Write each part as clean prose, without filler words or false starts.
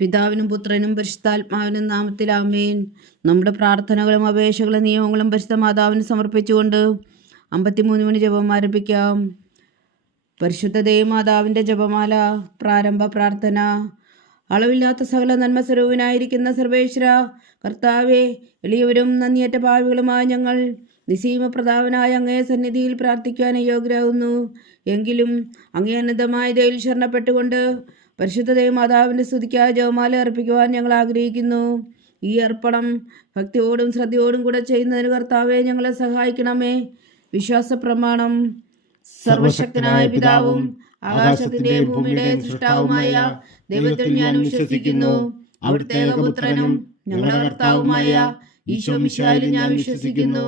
പിതാവിനും പുത്രനും പരിശുദ്ധാത്മാവിനും നാമത്തിൽ ആമേൻ. നമ്മുടെ പ്രാർത്ഥനകളും അപേക്ഷകളും നിയമങ്ങളും പരിശുദ്ധ മാതാവിന് സമർപ്പിച്ചുകൊണ്ട് 53 മണി ജപം ആരംഭിക്കാം. പരിശുദ്ധ ദേവമാതാവിൻ്റെ ജപമാല. പ്രാരംഭ പ്രാർത്ഥന. അളവില്ലാത്ത സകല നന്മ സ്വരൂപനായിരിക്കുന്ന സർവേശ്വര കർത്താവെ, എളിയവരും നന്ദിയേറ്റ പാവികളുമായ ഞങ്ങൾ നിസീമപ്രതാപനായ അങ്ങേ സന്നിധിയിൽ പ്രാർത്ഥിക്കാൻ യോഗ്യരാകുന്നു. എങ്കിലും അങ്ങേ അനന്തമായ ദയയിൽ ശരണപ്പെട്ടുകൊണ്ട് പരിശുദ്ധ ദേവമാതാവിൻ്റെ സ്തുതിക്കായി ജപമാല അർപ്പിക്കുവാൻ ഞങ്ങൾ ആഗ്രഹിക്കുന്നു. ഈ അർപ്പണം ഭക്തിയോടും ശ്രദ്ധയോടും കൂടെ ചെയ്യുന്നതിന് കർത്താവെ ഞങ്ങളെ സഹായിക്കണമേ. വിശ്വാസ പ്രമാണം. സർവശക്തനായ പിതാവും ആകാശത്തിന്റെയും ഭൂമിയുടെയും സൃഷ്ടാവുമായ ദൈവത്തിൽ ഞാൻ വിശ്വസിക്കുന്നു. അവിടുത്തെ ഏകപുത്രനും ഞങ്ങളുടെ കർത്താവുമായ ഈശോ മിശിഹായിൽ ഞാൻ വിശ്വസിക്കുന്നു.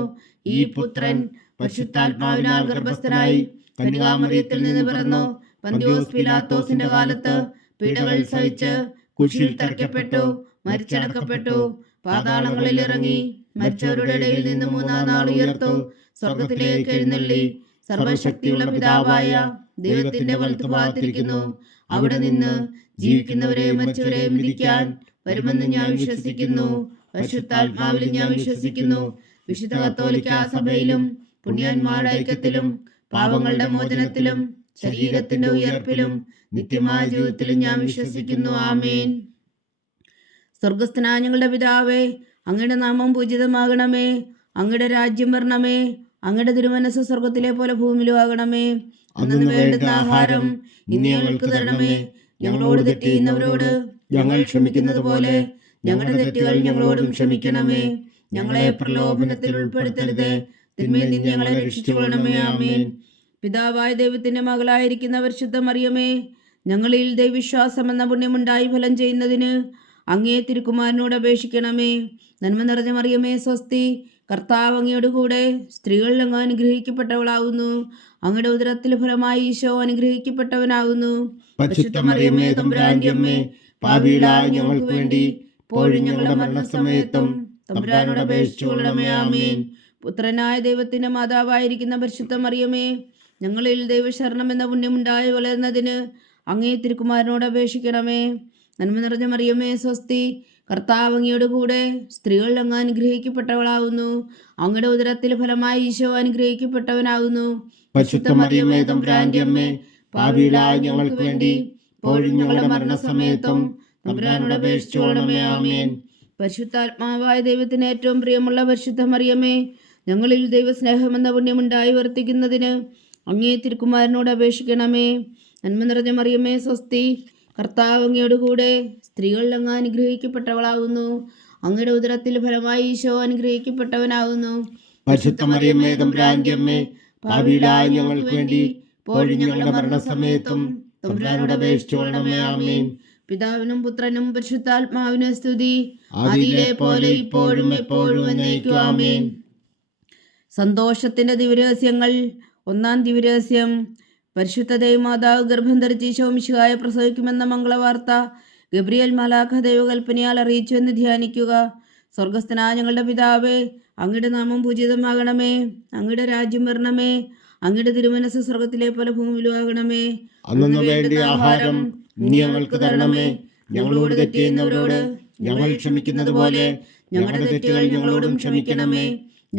ഈ പുത്രൻ പരിശുദ്ധാത്മാവിനാൽ ഗർഭസ്ഥനായി കന്യകാമറിയത്തിൽ നിന്ന് പിറന്നു, പന്തിയോസ് പിലാത്തോസിന്റെ കാലത്ത് പീഡകൾ സഹിച്ച് കുരിശിൽ തറയ്ക്കപ്പെട്ടു, മരിച്ചടക്കപ്പെട്ടു, പാതാളങ്ങളിൽ ഇറങ്ങി, മരിച്ചവരുടെ ഇടയിൽ നിന്ന് മൂന്നാം നാൾ ഉയർത്തു, സ്വർഗത്തിലേക്ക് എഴുന്നള്ളി, സർവശക്തിയുള്ള പിതാവായ ദൈവത്തിന്റെ വലത്തുഭാഗത്തിരിക്കുന്നു. അവിടെ നിന്ന് ജീവിക്കുന്നവരെയും മരിച്ചവരെയും വിധിക്കാൻ വരുമെന്ന് ഞാൻ വിശ്വസിക്കുന്നു. പരിശുദ്ധാത്മാവിൽ ഞാൻ വിശ്വസിക്കുന്നു. വിശുദ്ധ കത്തോലിക്കാ സഭയിലും പുണ്യന്മാരുടെ ഐക്യത്തിലും പാപങ്ങളുടെ മോചനത്തിലും ശരീരത്തിന്റെ ഉയർപ്പിലും നിത്യമായ ജീവിതത്തിലും ഞാൻ വിശ്വസിക്കുന്നു. ആമേൻ. സ്വർഗസ്ഥനായ ഞങ്ങളുടെ പിതാവേ, അങ്ങയുടെ നാമം പൂജിതമാകണമേ. അങ്ങയുടെ രാജ്യം വരണമേ. അങ്ങയുടെ തിരുമനസ്സ് സ്വർഗത്തിലെ പോലെ ഭൂമിയിലും ആകണമേ. അന്നു വേണ്ടുന്ന ആഹാരം ഇന്ന് ഞങ്ങൾക്ക് തരണമേ. ഞങ്ങളോട് തെറ്റ് ചെയ്യുന്നവരോട് ഞങ്ങൾ ക്ഷമിക്കുന്നത് പോലെ ഞങ്ങളുടെ തെറ്റുകൾ ഞങ്ങളോടും ക്ഷമിക്കണമേ. ഞങ്ങളെ പ്രലോഭനത്തിൽ ഉൾപ്പെടുത്തരുത്, തിന്മയിൽ നിന്ന് ഞങ്ങളെ രക്ഷിച്ചുകൊള്ളണമേ. ആമേൻ. പിതാവായ ദൈവത്തിന്റെ മകളായിരിക്കുന്ന പരിശുദ്ധ മറിയമേ, ഞങ്ങളിൽ ദൈവവിശ്വാസം എന്ന പുണ്യമുണ്ടായി ഫലം ചെയ്യുന്നതിന് അങ്ങേ തിരുക്കുമാരനോട് അപേക്ഷിക്കണമേ. നന്മ നിറഞ്ഞ മറിയമേ സ്വസ്തി, കർത്താവ് അങ്ങയോട് കൂടെ സ്ത്രീകളിൽ അങ്ങ് അനുഗ്രഹിക്കപ്പെട്ടവളാകുന്നു. അങ്ങയുടെ ഉദരത്തിൽ ഫലമായി ഈശോ അനുഗ്രഹിക്കപ്പെട്ടവനാകുന്നു. പരിശുദ്ധ മറിയമേ തമ്പുരാന്റെ അമ്മേ, പാപികളായ ഞങ്ങൾക്ക് വേണ്ടി ഇപ്പോഴും ഞങ്ങളുടെ മരണസമയത്തും തമ്പുരാനോട് അപേക്ഷിച്ചുകൊള്ളണമേ. ആമേൻ. പുത്രനായ ദൈവത്തിന്റെ മാതാവായിരിക്കുന്ന പരിശുദ്ധ മറിയമേ, ഞങ്ങളിൽ ദൈവശരണം എന്ന പുണ്യമുണ്ടായി വളരുന്നതിന് അങ്ങേ തിരുക്കുമാരനോട് അപേക്ഷിക്കണമേ. നന്മ നിറഞ്ഞ മറിയമേ സ്വസ്തി, കർത്താവ് അങ്ങയോട് കൂടെ സ്ത്രീകളിൽ അങ്ങ് അനുഗ്രഹിക്കപ്പെട്ടവളാകുന്നു. അങ്ങയുടെ ഉദരത്തിൽ ഫലമായി ഈശോ അനുഗ്രഹിക്കപ്പെട്ടവനാകുന്നു. പരിശുദ്ധ മറിയമേ തമ്പുരാന്റെ അമ്മേ, പാപികളായ ഞങ്ങൾക്ക് വേണ്ടി ഇപ്പോഴും ഞങ്ങളുടെ മരണസമയത്തും തമ്പുരാനോട് അപേക്ഷിച്ചുകൊള്ളണമേ. ആമേൻ. പരിശുദ്ധാത്മാവായ ദൈവത്തിന് ഏറ്റവും പ്രിയമുള്ള പരിശുദ്ധ മറിയമേ, ഞങ്ങളിൽ ദൈവസ്നേഹമെന്ന പുണ്യമുണ്ടായി വർത്തിക്കുന്നതിന് അങ്ങേ തിരുക്കുമാരനോട് അപേക്ഷിക്കണമേ. നന്മ നിറഞ്ഞ മറിയമേ സ്വസ്തി, കർത്താവ് അങ്ങയോട് കൂടെ സ്ത്രീകളിൽ അങ്ങ് അനുഗ്രഹിക്കപ്പെട്ടവളാകുന്നു. അങ്ങയുടെ ഉദരത്തിൽ ഫലമായി ഈശോ അനുഗ്രഹിക്കപ്പെട്ടവനാകുന്നു. പരിശുദ്ധ മറിയമേ തമ്പുരാന്റെ അമ്മേ, പാപികളായ ഞങ്ങൾക്ക് വേണ്ടി ഇപ്പോഴും ഞങ്ങളുടെ മരണസമയത്തും തമ്പുരാനോട് അപേക്ഷിച്ചുകൊള്ളണമേ. ആമേൻ. പിതാവിനും പുത്രനും പരിശുദ്ധാത്മാവിനും സ്തുതി, ആദിയിലെ പോലെ ഇപ്പോഴും എപ്പോഴും എന്നേക്കും. ആമേൻ. സന്തോഷത്തിന്റെ ദിവ്യരഹസ്യങ്ങൾ. ഒന്നാം ദിവ്യരഹസ്യം. പരിശുദ്ധ ദൈവമാതാവ് ഗർഭം ധരിച്ച് ഈശോ മിശിഹായെ പ്രസവിക്കുമെന്ന മംഗളവാർത്ത ഗബ്രിയേൽ മാലാഖ ദൈവകൽപ്പനയാൽ അറിയിച്ചു എന്ന് ധ്യാനിക്കുക. സ്വർഗസ്ഥനായ ഞങ്ങളുടെ പിതാവേ, അങ്ങയുടെ നാമം പൂജിതമാകണമേ. അങ്ങയുടെ രാജ്യം വരണമേ. അങ്ങയുടെ തിരുമനസ്സ് സ്വർഗത്തിലെ പോലെ ഭൂമിയിലും ആകണമേ. അന്നു വേണ്ട ആഹാരം ഇനി ഞങ്ങൾക്ക് തരണമേ. ഞങ്ങളോട് തെറ്റ് ചെയ്യുന്നവരോട് ഞങ്ങൾ ക്ഷമിക്കുന്നത് പോലെ ഞങ്ങളുടെ തെറ്റുകൾ ഞങ്ങളോടും ക്ഷമിക്കണമേ.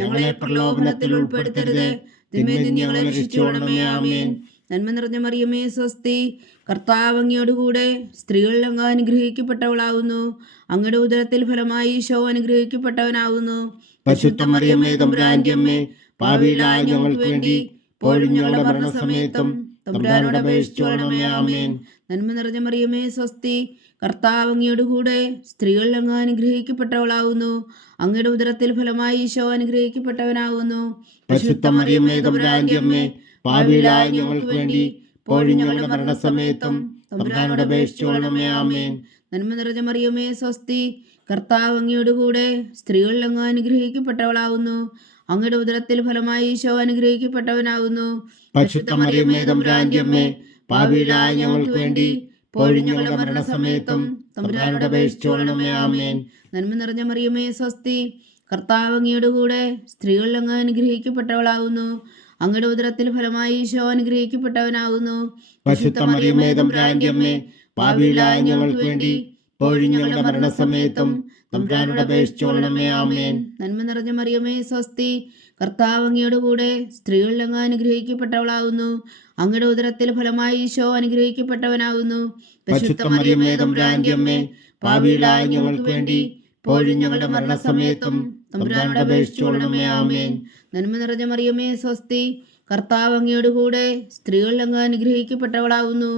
ഞങ്ങളെ പ്രലോഭനത്തിൽ ഉൾപ്പെടുത്തരുത്, തിന്മയിൽ നിന്ന് ഞങ്ങളെ രക്ഷിച്ചുകൊള്ളണമേ. ആമേൻ. നന്മ നിറഞ്ഞ മറിയമേ സ്വസ്തി, കർത്താവ് അങ്ങയോട് കൂടെ സ്ത്രീകളിൽ അങ്ങ് അനുഗ്രഹിക്കപ്പെട്ടവളാകുന്നു. അങ്ങയുടെ ഉദരത്തിൽ ഫലമായി ഈശോ അനുഗ്രഹിക്കപ്പെട്ടവനാകുന്നു. പരിശുദ്ധ മറിയമേ തമ്പുരാന്റെ അമ്മേ, പാപികളായ ഞങ്ങൾക്ക് വേണ്ടി ഇപ്പോഴും ഞങ്ങളുടെ മരണസമയത്തും തമ്പുരാനോട് അപേക്ഷിച്ചുകൊള്ളണമേ. ആമേൻ. നന്മ നിറഞ്ഞ മറിയമേ സ്വസ്തി, കർത്താവ് അങ്ങയോട് കൂടെ സ്ത്രീകളിൽ അങ്ങ് അനുഗ്രഹിക്കപ്പെട്ടവളാകുന്നു. അങ്ങയുടെ ഉദരത്തിൽ ഫലമായി ഈശോ അനുഗ്രഹിക്കപ്പെട്ടവനാകുന്നു. പരിശുദ്ധ മറിയമേ തമ്പുരാന്റെ അമ്മേ, പാപികളായ ഞങ്ങൾക്ക് വേണ്ടി ഇപ്പോഴും ഞങ്ങളുടെ മരണസമയത്തും തമ്പുരാനോട് അപേക്ഷിച്ചുകൊള്ളണമേ. ആമേൻ. നന്മ നിറഞ്ഞ മറിയമേ സ്വസ്തി, കർത്താവ് അങ്ങയോട് കൂടെ സ്ത്രീകളിൽ അങ്ങ് അനുഗ്രഹിക്കപ്പെട്ടവളാകുന്നു. അങ്ങയുടെ ഉദരത്തിൽ ഫലമായി ഈശോ അനുഗ്രഹിക്കപ്പെട്ടവനാകുന്നു. പരിശുദ്ധ മറിയമേ തമ്പുരാന്റെ അമ്മേ, പാപികളായ ഞങ്ങൾക്ക് വേണ്ടി ഇപ്പോഴും ഞങ്ങളുടെ മരണസമയത്തും തമ്പുരാനോട് അപേക്ഷിച്ചുകൊള്ളണമേ. ആമേൻ. നന്മ നിറഞ്ഞ മറിയമേ സ്വസ്തി, കർത്താവ് അങ്ങയോട് കൂടെ സ്ത്രീകളിൽ അങ്ങ് അനുഗ്രഹിക്കപ്പെട്ടവളാകുന്നു. അങ്ങയുടെ ഉദരത്തിൽ ഫലമായി ഈശോ അനുഗ്രഹിക്കപ്പെട്ടവനാകുന്നു. പരിശുദ്ധ മറിയമേ തമ്പുരാന്റെ അമ്മേ, പാപികളായ ഞങ്ങൾക്ക് വേണ്ടി ഇപ്പോഴും ഞങ്ങളുടെ മരണസമയത്തും തമ്പുരാനോട് അപേക്ഷിച്ചുകൊള്ളണമേ. ആമേൻ. നന്മ നിറഞ്ഞ മറിയമേ സ്വസ്തി, കർത്താവ് അങ്ങയുടെ കൂടെ സ്ത്രീകളിൽ അങ്ങ് അനുഗ്രഹിക്കപ്പെട്ടവളാകുന്നു. അങ്ങയുടെ ഉദരത്തിൽ ഫലമായി ഈശോ അനുഗ്രഹിക്കപ്പെട്ടവനാകുന്നു. പരിശുദ്ധ മറിയമേ തമ്പുരാന്റെ അമ്മേ, പാപികളായ ഞങ്ങൾക്ക് വേണ്ടി ഇപ്പോഴും ഞങ്ങളുടെ മരണസമയത്തും തമ്പുരാനോട് അപേക്ഷിച്ചുകൊള്ളണമേ. ആമേൻ. നന്മ നിറഞ്ഞ മറിയമേ സ്വസ്തി, കർത്താവ് അങ്ങയുടെ കൂടെ സ്ത്രീകളിൽ അങ്ങ് അനുഗ്രഹിക്കപ്പെട്ടവളാകുന്നു.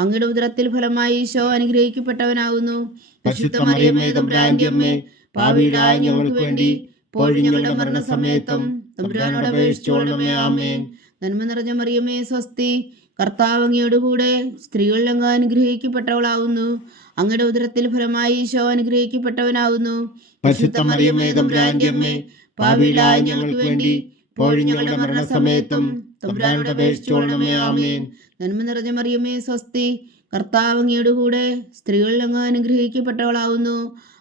അങ്ങയുടെ ഉദരത്തിൽ ഫലമായി ഈശോ അനുഗ്രഹിക്കപ്പെട്ടവനാകുന്നു. പരിശുദ്ധ മറിയമേ തമ്പുരാന്റെ അമ്മേ, പാപികളായ ഞങ്ങൾക്ക് വേണ്ടി ഇപ്പോഴും ഞങ്ങളുടെ മരണസമയത്തും തമ്പുരാനോട് അപേക്ഷിച്ചുകൊള്ളണമേ. ആമേൻ. നന്മ നിറഞ്ഞ മറിയമേ സ്വസ്തി, കർത്താവ് അങ്ങയുടെ കൂടെ സ്ത്രീകളിൽ അങ്ങ് അനുഗ്രഹിക്കപ്പെട്ടവളാകുന്നു. അങ്ങയുടെ ഉദരത്തിൽ ഫലമായി ഈശോ അനുഗ്രഹിക്കപ്പെട്ടവനാകുന്നു. പരിശുദ്ധ മറിയമേ തമ്പുരാന്റെ അമ്മേ, പാപികളായ ഞങ്ങൾക്ക് വേണ്ടി ഇപ്പോഴും ഞങ്ങളുടെ മരണസമയത്തും തമ്പുരാനോട് അപേക്ഷിച്ചുകൊള്ളണമേ. ആമേൻ. നന്മ നിറഞ്ഞ മറിയമേ സ്വസ്തി, കർത്താവ് അങ്ങയുടെ കൂടെ സ്ത്രീകളിൽ അങ്ങ് അനുഗ്രഹിക്കപ്പെട്ടവളാകുന്നു.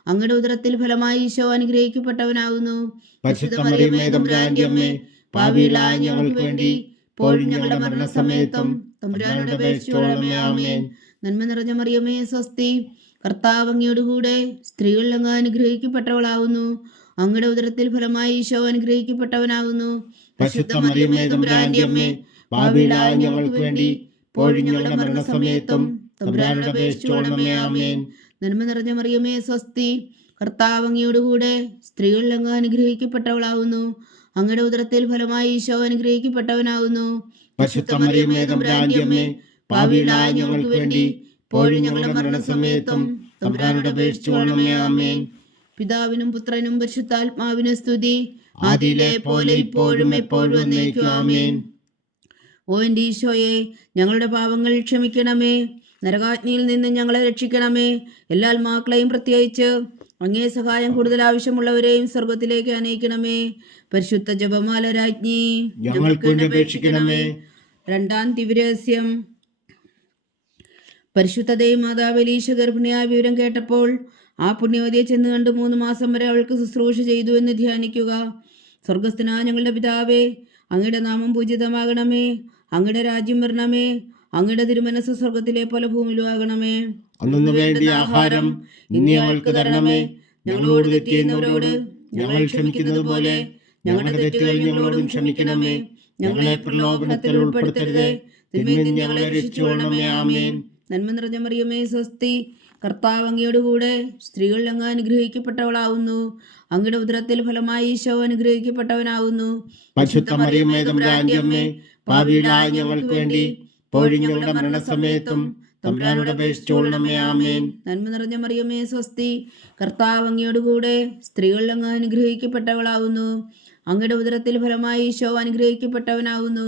അങ്ങയുടെ ഉദരത്തിൽ ഫലമായി ഈശോ അനുഗ്രഹിക്കപ്പെട്ടവനാകുന്നു. പരിശുദ്ധ മറിയമേ തമ്പുരാന്റെ അമ്മേ, പാപികളായ ഞങ്ങൾക്ക് വേണ്ടി ഇപ്പോഴും ഞങ്ങളുടെ മരണസമയത്തും തമ്പുരാനോട് അപേക്ഷിച്ചുകൊള്ളണമേ. ആമേൻ. നന്മ നിറഞ്ഞ മറിയമേ സ്വസ്തി, കർത്താവ് അങ്ങയുടെ കൂടെ സ്ത്രീകളിൽ അങ്ങ് അനുഗ്രഹിക്കപ്പെട്ടവളാകുന്നു. അങ്ങയുടെ ഉദരത്തിൽ ഫലമായി ഈശോ അനുഗ്രഹിക്കപ്പെട്ടവനാകുന്നു. പരിശുദ്ധ മറിയമേ തമ്പുരാന്റെ അമ്മേ, പാപികളായ ഞങ്ങൾക്ക് വേണ്ടി ഇപ്പോഴും ഞങ്ങളുടെ മരണസമയത്തും തമ്പുരാനോട് അപേക്ഷിച്ചുകൊള്ളണമേ. ആമേൻ. നന്മ നിറഞ്ഞ മറിയമേ സ്വസ്തി, കർത്താവ് അങ്ങയുടെ കൂടെ സ്ത്രീകളിൽ അങ്ങ് അനുഗ്രഹിക്കപ്പെട്ടവളാകുന്നു. അങ്ങയുടെ ഉദരത്തിൽ ഫലമായി ഈശോ അനുഗ്രഹിക്കപ്പെട്ടവനാകുന്നു. പരിശുദ്ധ മറിയമേ തമ്പുരാന്റെ അമ്മേ, പാപികളായ ഞങ്ങൾക്ക് വേണ്ടി ഇപ്പോഴും ഞങ്ങളുടെ മരണസമയത്തും തമ്പുരാനോട് അപേക്ഷിച്ചുകൊള്ളണമേ. ആമേൻ. പിതാവിനും പുത്രനും പരിശുദ്ധാത്മാവിനും സ്തുതി, ആദിയിലെ പോലെ ഇപ്പോഴും എപ്പോഴും എന്നേക്കും. ആമേൻ. ഓ എൻ്റെ ഈശോയെ, ഞങ്ങളുടെ പാപങ്ങൾ ക്ഷമിക്കണമേ. നരകാഗ്നിയിൽ നിന്ന് ഞങ്ങളെ രക്ഷിക്കണമേ. എല്ലാ ആത്മാക്കളെയും പ്രത്യേകിച്ച് അങ്ങേ സഹായം കൂടുതൽ ആവശ്യമുള്ളവരെയും സ്വർഗത്തിലേക്ക് അനയിക്കണമേ. പരിശുദ്ധ ജപമാല രാജ്ഞി, ഞങ്ങൾക്ക് വേണ്ടി അപേക്ഷിക്കണമേ. രണ്ടാം ദിവ്യരഹസ്യം. പരിശുദ്ധ ദേവമാതാവ് എലീശ ഗർഭിണിയായ വിവരം കേട്ടപ്പോൾ ആ പുണ്യവതിയെ ചെന്ന് കണ്ട് 3 മാസം വരെ അവൾക്ക് ശുശ്രൂഷ ചെയ്തു എന്ന് ധ്യാനിക്കുക. സ്വർഗസ്ഥനായ ഞങ്ങളുടെ പിതാവേ, അങ്ങയുടെ നാമം പൂജിതമാകണമേ. അങ്ങയുടെ രാജ്യം വരണമേ. അങ്ങയുടെ തിരുമനസ്സ് സ്വർഗത്തിലെ പോലെ ഭൂമിയിലും ആകണമേ. അന്നു വേണ്ടിയ ആഹാരം ഇന്ന് ഞങ്ങൾക്ക് തരണമേ. ഞങ്ങളോട് തെറ്റ് ചെയ്യുന്നവരോട് ഞങ്ങൾ ക്ഷമിക്കുന്നത് പോലെ ഞങ്ങളുടെ തെറ്റുകൾ ഞങ്ങളോടും ക്ഷമിക്കണമേ. ഞങ്ങളെ പ്രലോഭനത്തിൽ ഉൾപ്പെടുത്തരുത്, തിന്മയിൽ നിന്ന് ഞങ്ങളെ രക്ഷിച്ചുകൊള്ളണമേ. ആമേൻ. നന്മ നിറഞ്ഞ മറിയമേ സ്വസ്തി, കർത്താവ് അങ്ങയുടെ കൂടെ സ്ത്രീകളിൽ അങ്ങ് അനുഗ്രഹിക്കപ്പെട്ടവളാവുന്നു. അങ്ങയുടെ ഉദരത്തിൽ ഫലമായി ഈശോ അനുഗ്രഹിക്കപ്പെട്ടവനാവുന്നു. പരിശുദ്ധ മറിയമേ തമ്പുരാന്റെ അമ്മേ, പാപികളായ ഞങ്ങൾക്ക് വേണ്ടി ഇപ്പോഴും ഞങ്ങളുടെ മരണസമയത്തും തമ്പുരാനോട് അപേക്ഷിച്ചുകൊള്ളണമേ. ആമേൻ. നന്മ നിറഞ്ഞ മറിയമേ സ്വസ്തി, കർത്താവ് അങ്ങയുടെ കൂടെ സ്ത്രീകളിൽ അങ്ങ് അനുഗ്രഹിക്കപ്പെട്ടവളാവുന്നു. അങ്ങയുടെ ഉദരത്തിൽ ഫലമായി ഈശോ അനുഗ്രഹിക്കപ്പെട്ടവനാവുന്നു.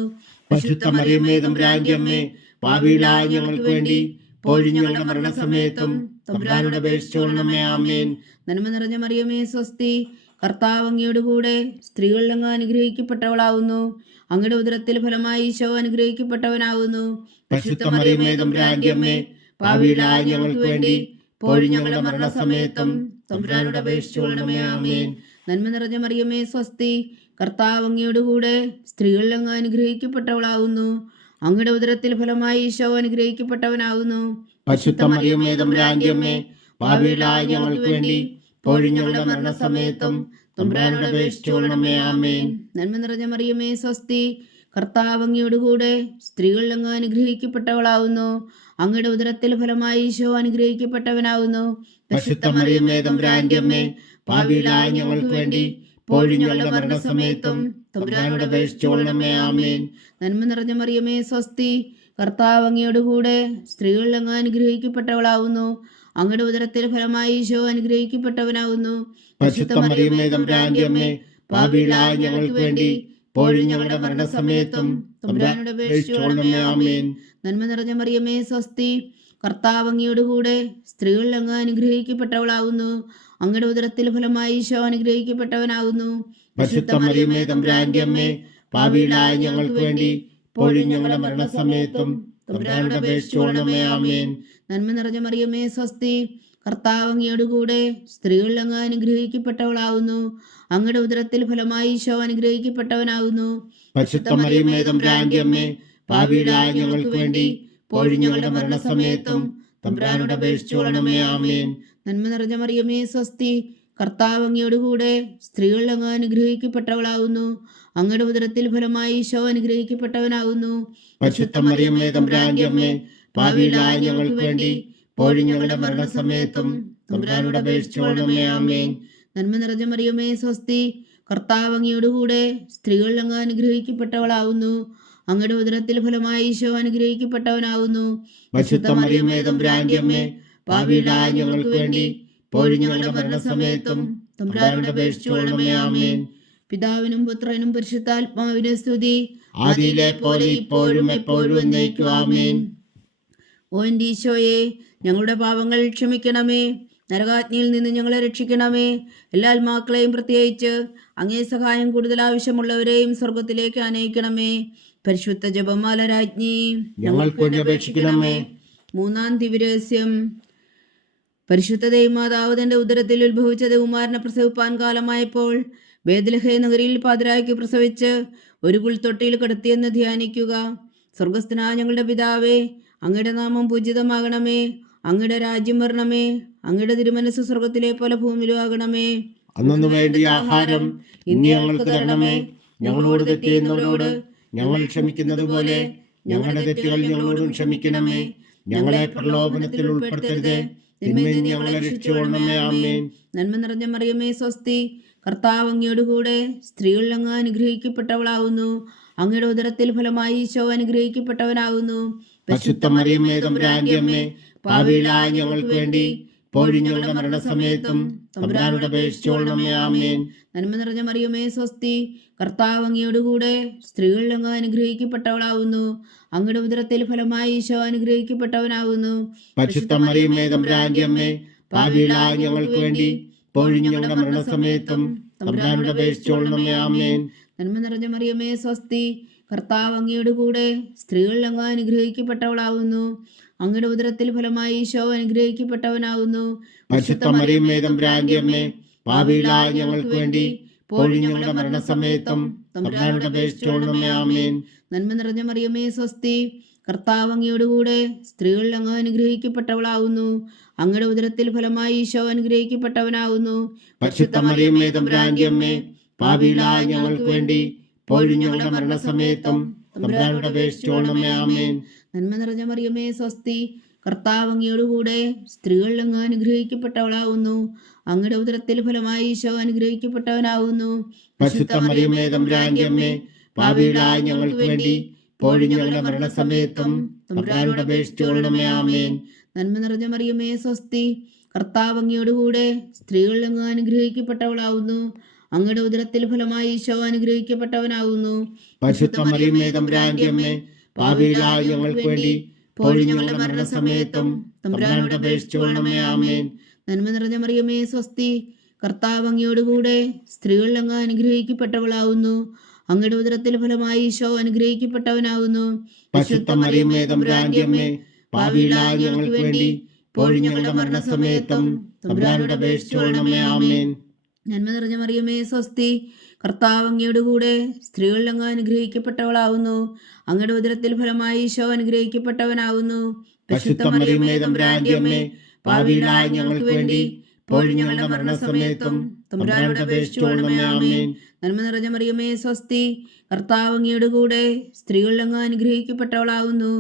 പരിശുദ്ധ മറിയമേ തമ്പുരാന്റെ അമ്മേ, പാപികളായ ഞങ്ങൾക്ക് വേണ്ടി ഇപ്പോഴും ഞങ്ങളുടെ മരണസമയത്തും തമ്പുരാനോട് അപേക്ഷിച്ചുകൊള്ളണമേ. ആമേൻ. നന്മ നിറഞ്ഞ മറിയമേ സ്വസ്തി, കർത്താവ് അങ്ങയുടെ കൂടെ സ്ത്രീകളിൽ അങ്ങ് അനുഗ്രഹിക്കപ്പെട്ടവളാവുന്നു. അങ്ങയുടെ ഉദരത്തിൽ ഫലമായി ഈശോ അനുഗ്രഹിക്കപ്പെട്ടവനാവുന്നു. പരിശുദ്ധ മറിയമേ തമ്പുരാന്റെ അമ്മേ, പാപികളായ ഞങ്ങൾക്ക് വേണ്ടി ഇപ്പോഴും ഞങ്ങളുടെ മരണസമയത്തും തമ്പുരാനോട് അപേക്ഷിച്ചുകൊള്ളണമേ. ആമേൻ. നന്മ നിറഞ്ഞ മറിയമേ സ്വസ്തി, കർത്താവ് അങ്ങയുടെ കൂടെ സ്ത്രീകളിൽ അങ്ങ് അനുഗ്രഹിക്കപ്പെട്ടവളാവുന്നു. അങ്ങയുടെ ഉദരത്തിൽ ഫലമായി ഈശോ അനുഗ്രഹിക്കപ്പെട്ടവനാവുന്നു. പരിശുദ്ധ മറിയമേ തമ്പുരാന്റെ അമ്മേ, പാപികളായ ഞങ്ങൾക്ക് വേണ്ടി ഇപ്പോഴും ഞങ്ങളുടെ മരണസമയത്തും തമ്പുരാനോട് അപേക്ഷിച്ചുകൊള്ളണമേ. ആമേൻ. നന്മ നിറഞ്ഞ മറിയമേ സ്വസ്തി, കർത്താവ് അങ്ങയുടെ കൂടെ സ്ത്രീകളിൽ അങ്ങ് അനുഗ്രഹിക്കപ്പെട്ടവളാവുന്നു. അങ്ങയുടെ ഉദരത്തിൽ ഫലമായി ഈശോ അനുഗ്രഹിക്കപ്പെട്ടവനാവുന്നു. പരിശുദ്ധ മറിയമേ തമ്പുരാന്റെ അമ്മേ, പാപികളായ ഞങ്ങൾക്ക് വേണ്ടി ഇപ്പോഴും ഞങ്ങളുടെ മരണസമയത്തും തമ്പുരാനോട് അപേക്ഷിച്ചുകൊള്ളണമേ. ആമേൻ. നന്മ നിറഞ്ഞ മറിയമേ സ്വസ്തി, കർത്താവ് അങ്ങയുടെ കൂടെ സ്ത്രീകളിൽ അങ്ങ് അനുഗ്രഹിക്കപ്പെട്ടവളാവുന്നു. അങ്ങയുടെ ഉദരത്തിൽ ഫലമായി ഈശോ അനുഗ്രഹിക്കപ്പെട്ടവനാവുന്നു. പരിശുദ്ധ മറിയമേ തമ്പുരാന്റെ അമ്മേ, പാപികളായ ഞങ്ങൾക്ക് വേണ്ടി ഇപ്പോഴും ഞങ്ങളുടെ മരണസമയത്തും തമ്പുരാനോട് അപേക്ഷിച്ചുകൊള്ളണമേ. ആമേൻ. നന്മ നിറഞ്ഞ മറിയമേ സ്വസ്തി, കർത്താവ് അങ്ങയുടെ കൂടെ സ്ത്രീകളിൽ അങ്ങ് അനുഗ്രഹിക്കപ്പെട്ടവളാവുന്നു. അങ്ങയുടെ ഉദരത്തിൽ ഫലമായി ഈശോ അനുഗ്രഹിക്കപ്പെട്ടവനാകുന്നു. പരിശുദ്ധ മറിയമേ തമ്പുരാന്റെ അമ്മേ, പാപികളായ ഞങ്ങൾക്ക് വേണ്ടി ഇപ്പോഴും ഞങ്ങളുടെ മരണസമയത്തും തമ്പുരാനോട് അപേക്ഷിച്ചുകൊള്ളണമേ. ആമേൻ. നന്മ നിറഞ്ഞ മറിയമേ സ്വസ്തി, കർത്താവ് അങ്ങയുടെ കൂടെ സ്ത്രീകളിൽ അങ്ങ് അനുഗ്രഹിക്കപ്പെട്ടവളാവുന്നു. അങ്ങയുടെ ഉദരത്തിൽ ഫലമായി ഈശോ അനുഗ്രഹിക്കപ്പെട്ടവനാകുന്നു. പരിശുദ്ധ മറിയമേ തമ്പുരാന്റെ അമ്മേ, പാപികളായ ഞങ്ങൾക്ക് വേണ്ടി ഇപ്പോഴും ഞങ്ങളുടെ മരണസമയത്തും തമ്പുരാനോട് അപേക്ഷിച്ചുകൊള്ളണമേ. ആമേൻ. നന്മ നിറഞ്ഞ മറിയമേ സ്വസ്തി, കർത്താവ് അങ്ങയോടുകൂടെ സ്ത്രീകൾ അങ്ങ് അനുഗ്രഹിക്കപ്പെട്ടവളാവുന്നു. അങ്ങയുടെ ഉദരത്തിൽ ഫലമായി ഈശോ അനുഗ്രഹിക്കപ്പെട്ടവനാവുന്നു. പരിശുദ്ധ മറിയമ്മേ തമ്പുരാന്റെ അമ്മേ, പാപികളായ ഞങ്ങൾക്ക് വേണ്ടി ഇപ്പോഴും ഞങ്ങളുടെ മരണസമയത്തും തമ്പുരാനോട് അപേക്ഷിച്ചുകൊള്ളണമേ. ആമേൻ. നന്മ നിറഞ്ഞ മറിയമേ സ്വസ്തി, കർത്താവ് അങ്ങയോടുകൂടെ സ്ത്രീകൾ അങ്ങ് അനുഗ്രഹിക്കപ്പെട്ടവളാവുന്നു. അങ്ങയുടെ ഉദരത്തിൽ ഫലമായി ഈശോ അനുഗ്രഹിക്കപ്പെട്ടവനാവുന്നു. പരിശുദ്ധ മറിയമ്മേ തമ്പുരാന്റെ അമ്മേ, പാപികളായ ഞങ്ങൾക്ക് വേണ്ടി ഇപ്പോഴും ഞങ്ങളുടെ മരണസമയത്തും തമ്പുരാനോട് അപേക്ഷിച്ചുകൊള്ളണമേ. ആമേൻ. പിതാവിനും പുത്രനും പരിശുദ്ധാത്മാവിനും സ്തുതി, ആദിയിലെ പോലെ ഇപ്പോഴും എപ്പോഴും എന്നേക്കും. ആമേൻ. ഓ എൻ്റെ ഈശോയെ, ഞങ്ങളുടെ പാപങ്ങൾ ക്ഷമിക്കണമേ. നരകാഗ്നിയിൽ നിന്ന് ഞങ്ങളെ രക്ഷിക്കണമേ. എല്ലാ ആത്മാക്കളെയും പ്രത്യേകിച്ച് അങ്ങേ സഹായം കൂടുതൽ ആവശ്യമുള്ളവരെയും സ്വർഗത്തിലേക്ക് ആനയിക്കണമേ. പരിശുദ്ധ ജപമാല രാജ്ഞി, ഞങ്ങൾക്ക് വേണ്ടി അപേക്ഷിക്കണമേ. മൂന്നാം ദിവ്യരഹസ്യം. പരിശുദ്ധ ദൈവമാതാവ് തന്റെ ഉദരത്തിൽ ഉത്ഭവിച്ച ദേവകുമാരനെ പ്രസവിപ്പാൻ കാലമായപ്പോൾ ബേത്ലഹേ നഗരിയിൽ പാതിരായ്ക്ക് പ്രസവിച്ച് ഒരു പുൽത്തൊട്ടിയിൽ കിടത്തിയെന്ന് ധ്യാനിക്കുക. സ്വർഗസ്ഥനായ ഞങ്ങളുടെ പിതാവേ, അങ്ങയുടെ നാമം പൂജിതമാകണമേ. അങ്ങയുടെ രാജ്യം വരണമേ. അങ്ങയുടെ തിരുമനസ് സ്വർഗത്തിലെ പോലെ ഭൂമിയിലും ആകണമേ. അന്നു വേണ്ടിയ ആഹാരം ഇന്ന് ഞങ്ങൾക്ക് തരണമേ. ഞങ്ങളോട് തെറ്റ് ചെയ്യുന്നവരോട് ഞങ്ങൾ ക്ഷമിക്കുന്നത് പോലെ ഞങ്ങളുടെ തെറ്റുകൾ ഞങ്ങളോടും ക്ഷമിക്കണമേ. ഞങ്ങളെ പ്രലോഭനത്തിൽ ഉൾപ്പെടുത്തരുതേ, തിന്മയിൽ നിന്ന് ഞങ്ങളെ രക്ഷിച്ചുകൊള്ളണമേ. ആമേൻ. നന്മ നിറഞ്ഞ മറിയമേ സ്വസ്തി, കർത്താവ് അങ്ങയോടുകൂടെ സ്ത്രീകൾ അങ്ങ് അനുഗ്രഹിക്കപ്പെട്ടവളാവുന്നു. അങ്ങയുടെ ഉദരത്തിൽ ഫലമായി ഈശോ അനുഗ്രഹിക്കപ്പെട്ടവനാവുന്നു. പരിശുദ്ധ മറിയമ്മേ തമ്പുരാന്റെ അമ്മേ, പാപികളായ ഞങ്ങൾക്ക് വേണ്ടി ഇപ്പോഴും ഞങ്ങളുടെ മരണസമയത്തും തമ്പുരാനോട് അപേക്ഷിച്ചുകൊള്ളണമേ. ആമേൻ. നന്മ നിറഞ്ഞ മറിയമേ സ്വസ്തി, കർത്താവ് അങ്ങയോടുകൂടെ സ്ത്രീകൾ അങ്ങ് അനുഗ്രഹിക്കപ്പെട്ടവളാവുന്നു. അങ്ങയുടെ ഉദരത്തിൽ ഫലമായി ഈശോ അനുഗ്രഹിക്കപ്പെട്ടവനാവുന്നു. പരിശുദ്ധ മറിയമ്മേ തമ്പുരാന്റെ അമ്മേ, പാപികളായ ഞങ്ങൾക്ക് വേണ്ടി ഇപ്പോഴും ഞങ്ങളുടെ മരണസമയത്തും തമ്പുരാനോട് അപേക്ഷിച്ചുകൊള്ളണമേ. ആമേൻ. നന്മ നിറഞ്ഞ മറിയമേ സ്വസ്തി, കർത്താവ് അങ്ങയോടുകൂടെ സ്ത്രീകൾ അങ്ങ് അനുഗ്രഹിക്കപ്പെട്ടവളാവുന്നു. അങ്ങയുടെ ഉദരത്തിൽ ഫലമായി ഈശോ അനുഗ്രഹിക്കപ്പെട്ടവനാവുന്നു. പരിശുദ്ധ മറിയമ്മേ തമ്പുരാന്റെ അമ്മേ, പാപികളായ ഞങ്ങൾക്ക് വേണ്ടി ഇപ്പോഴും ഞങ്ങളുടെ മരണസമയത്തും തമ്പുരാനോട് അപേക്ഷിച്ചുകൊള്ളണമേ. ആമേൻ. നന്മ നിറഞ്ഞ മറിയമേ സ്വസ്തി, കർത്താവ് അങ്ങയോടുകൂടെ സ്ത്രീകൾ അങ്ങ് അനുഗ്രഹിക്കപ്പെട്ടവളാവുന്നു. അങ്ങയുടെ ഉദരത്തിൽ ഫലമായി ഈശോ അനുഗ്രഹിക്കപ്പെട്ടവനാവുന്നു. പരിശുദ്ധ മറിയമ്മേ തമ്പുരാന്റെ അമ്മേ, പാപികളായ ഞങ്ങൾക്ക് വേണ്ടി ഇപ്പോഴും ഞങ്ങളുടെ മരണസമയത്തും തമ്പുരാനോട് അപേക്ഷിച്ചുകൊള്ളണമേ. ആമേൻ. നന്മ നിറഞ്ഞ മറിയമേ സ്വസ്തി, കർത്താവ് അങ്ങയോടുകൂടെ സ്ത്രീകൾ അങ്ങ് അനുഗ്രഹിക്കപ്പെട്ടവളാവുന്നു. അങ്ങയുടെ ഉദരത്തിൽ ഫലമായി ഈശോ അനുഗ്രഹിക്കപ്പെട്ടവനാവുന്നു. പരിശുദ്ധ മറിയമ്മേ തമ്പുരാന്റെ അമ്മേ, പാപികളായ ഞങ്ങൾക്ക് വേണ്ടി ഇപ്പോഴും ഞങ്ങളുടെ മരണസമയത്തും തമ്പുരാനോട് അപേക്ഷിച്ചുകൊള്ളണമേ. ആമേൻ. നന്മ നിറഞ്ഞ മറിയമേ സ്വസ്തി, കർത്താവ് അങ്ങയോടുകൂടെ സ്ത്രീകൾ അങ്ങ് അനുഗ്രഹിക്കപ്പെട്ടവളാവുന്നു. അങ്ങയുടെ ഉദരത്തിൽ ഫലമായി ഈശോ അനുഗ്രഹിക്കപ്പെട്ടവനാവുന്നു. പരിശുദ്ധ മറിയമ്മേ തമ്പുരാന്റെ അമ്മേ, പാപികളായ ഞങ്ങൾക്ക് വേണ്ടി ഇപ്പോഴും ഞങ്ങളുടെ മരണസമയത്തും തമ്പുരാനോട് അപേക്ഷിച്ചുകൊള്ളണമേ. ആമേൻ. നന്മ നിറഞ്ഞ മറിയമേ സ്വസ്തി, കർത്താവ് അങ്ങയോടുകൂടെ സ്ത്രീകൾ അങ്ങ് അനുഗ്രഹിക്കപ്പെട്ടവളാവുന്നു. അങ്ങയുടെ ഉദരത്തിൽ ഫലമായി ഈശോ അനുഗ്രഹിക്കപ്പെട്ടവനാവുന്നു. പരിശുദ്ധ മറിയമ്മേ തമ്പുരാന്റെ അമ്മേ, പാപികളായ ഞങ്ങൾക്ക് വേണ്ടി ഇപ്പോഴും ഞങ്ങളുടെ മരണസമയത്തും തമ്പുരാനോട് അപേക്ഷിച്ചുകൊള്ളണമേ. ആമേൻ. നന്മ നിറഞ്ഞ മറിയമേ സ്വസ്തി, കർത്താവ് അങ്ങയോടുകൂടെ സ്ത്രീകൾ അങ്ങ് അനുഗ്രഹിക്കപ്പെട്ടവളാവുന്നു. അങ്ങയുടെ ഉദരത്തിൽ ഫലമായി ഈശോ അനുഗ്രഹിക്കപ്പെട്ടവനാവുന്നു. പരിശുദ്ധ മറിയമ്മേ തമ്പുരാന്റെ അമ്മേ, പാപികളായ ഞങ്ങൾക്ക് വേണ്ടി ഇപ്പോഴും ഞങ്ങളുടെ മരണസമയത്തും തമ്പുരാനോട് അപേക്ഷിച്ചുകൊള്ളണമേ. ആമേൻ. നന്മ നിറഞ്ഞ മറിയമേ സ്വസ്തി, കർത്താവ് അങ്ങയോടുകൂടെ സ്ത്രീകൾ അങ്ങ് അനുഗ്രഹിക്കപ്പെട്ടവളാവുന്നു.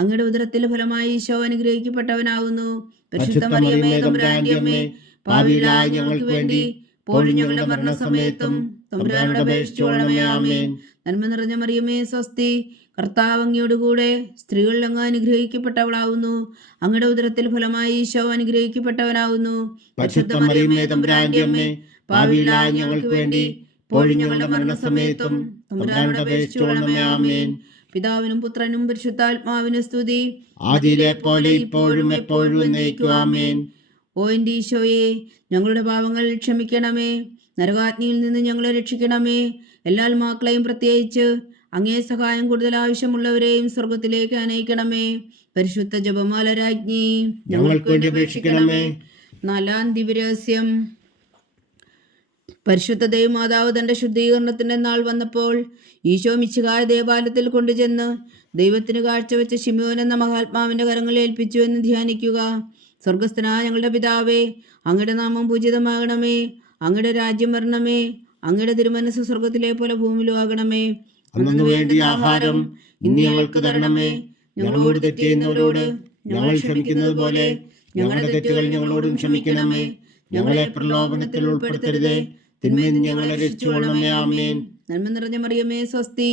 അങ്ങയുടെ ഉദരത്തിൽ ഫലമായി ഈശോ അനുഗ്രഹിക്കപ്പെട്ടവനാവുന്നു. പരിശുദ്ധ മറിയമ്മേ തമ്പുരാന്റെ അമ്മേ, പാപികളായ ഞങ്ങൾക്ക് വേണ്ടി ഇപ്പോഴും ഞങ്ങളുടെ മരണസമയത്തും തമ്പുരാനോട് അപേക്ഷിച്ചുകൊള്ളണമേ. ആമേൻ. നന്മ നിറഞ്ഞ മറിയമേ സ്വസ്തി, കർത്താവ് അങ്ങയോടുകൂടെ സ്ത്രീകൾ അങ്ങ് അനുഗ്രഹിക്കപ്പെട്ടവളാവുന്നു. അങ്ങയുടെ ഉദരത്തിൽ ഫലമായി ഈശോ അനുഗ്രഹിക്കപ്പെട്ടവനാവുന്നു. പരിശുദ്ധ മറിയമ്മേ തമ്പുരാന്റെ അമ്മേ, പാപികളായ ഞങ്ങൾക്ക് വേണ്ടി ഇപ്പോഴും ഞങ്ങളുടെ മരണസമയത്തും തമ്പുരാനോട് അപേക്ഷിച്ചുകൊള്ളണമേ. ആമേൻ. പിതാവിനും പുത്രനും പരിശുദ്ധാത്മാവിനും സ്തുതി, ആദിയിലെ പോലെ ഇപ്പോഴും എപ്പോഴും എന്നേക്കും. ആമേൻ. ഓ എൻ്റെ ഈശോയെ, ഞങ്ങളുടെ പാപങ്ങൾ ക്ഷമിക്കണമേ. നരകാഗ്നിയിൽ നിന്ന് ഞങ്ങളെ രക്ഷിക്കണമേ. എല്ലാ ആത്മാക്കളെയും പ്രത്യേകിച്ച് അങ്ങേ സഹായം കൂടുതൽ ആവശ്യമുള്ളവരെയും സ്വർഗത്തിലേക്ക് അനയിക്കണമേ. പരിശുദ്ധ ജപമാല രാജ്ഞി, ഞങ്ങൾക്ക് വേണ്ടി അപേക്ഷിക്കണമേ. നാലാം ദിവ്യരഹസ്യം. പരിശുദ്ധ ദൈവമാതാവ് തന്റെ ശുദ്ധീകരണത്തിന്റെ നാൾ വന്നപ്പോൾ ഈശോ മിശിഹായ ദേവാലയത്തിൽ കൊണ്ടുചെന്ന് ദൈവത്തിന് കാഴ്ചവെച്ച ശിമോൻ എന്ന മഹാത്മാവിന്റെ കരങ്ങളിൽ ഏൽപ്പിച്ചു എന്ന് ധ്യാനിക്കുക. സ്വർഗസ്ഥനായ ഞങ്ങളുടെ പിതാവേ, അങ്ങയുടെ നാമം പൂജിതമാകണമേ, അങ്ങയുടെ രാജ്യം വരണമേ, അങ്ങയുടെ തിരുമനസ് സ്വർഗത്തിലെ പോലെ ഭൂമിയിലും ആകണമേ. അന്നു വേണ്ടിയ ആഹാരം ഇന്ന് ഞങ്ങൾക്ക് തരണമേ. ഞങ്ങളോട് തെറ്റ് ചെയ്യുന്നവരോട് ഞങ്ങൾ ക്ഷമിക്കുന്നത് പോലെ ഞങ്ങളുടെ തെറ്റുകൾ ഞങ്ങളോടും ക്ഷമിക്കണമേ. ഞങ്ങളെ പ്രലോഭനത്തിൽ ഉൾപ്പെടുത്തരുതേ, തിന്മയിൽ നിന്ന് ഞങ്ങളെ രക്ഷിച്ചുകൊള്ളണമേ. ആമേൻ. നന്മ നിറഞ്ഞ മറിയമേ, സ്വസ്തി,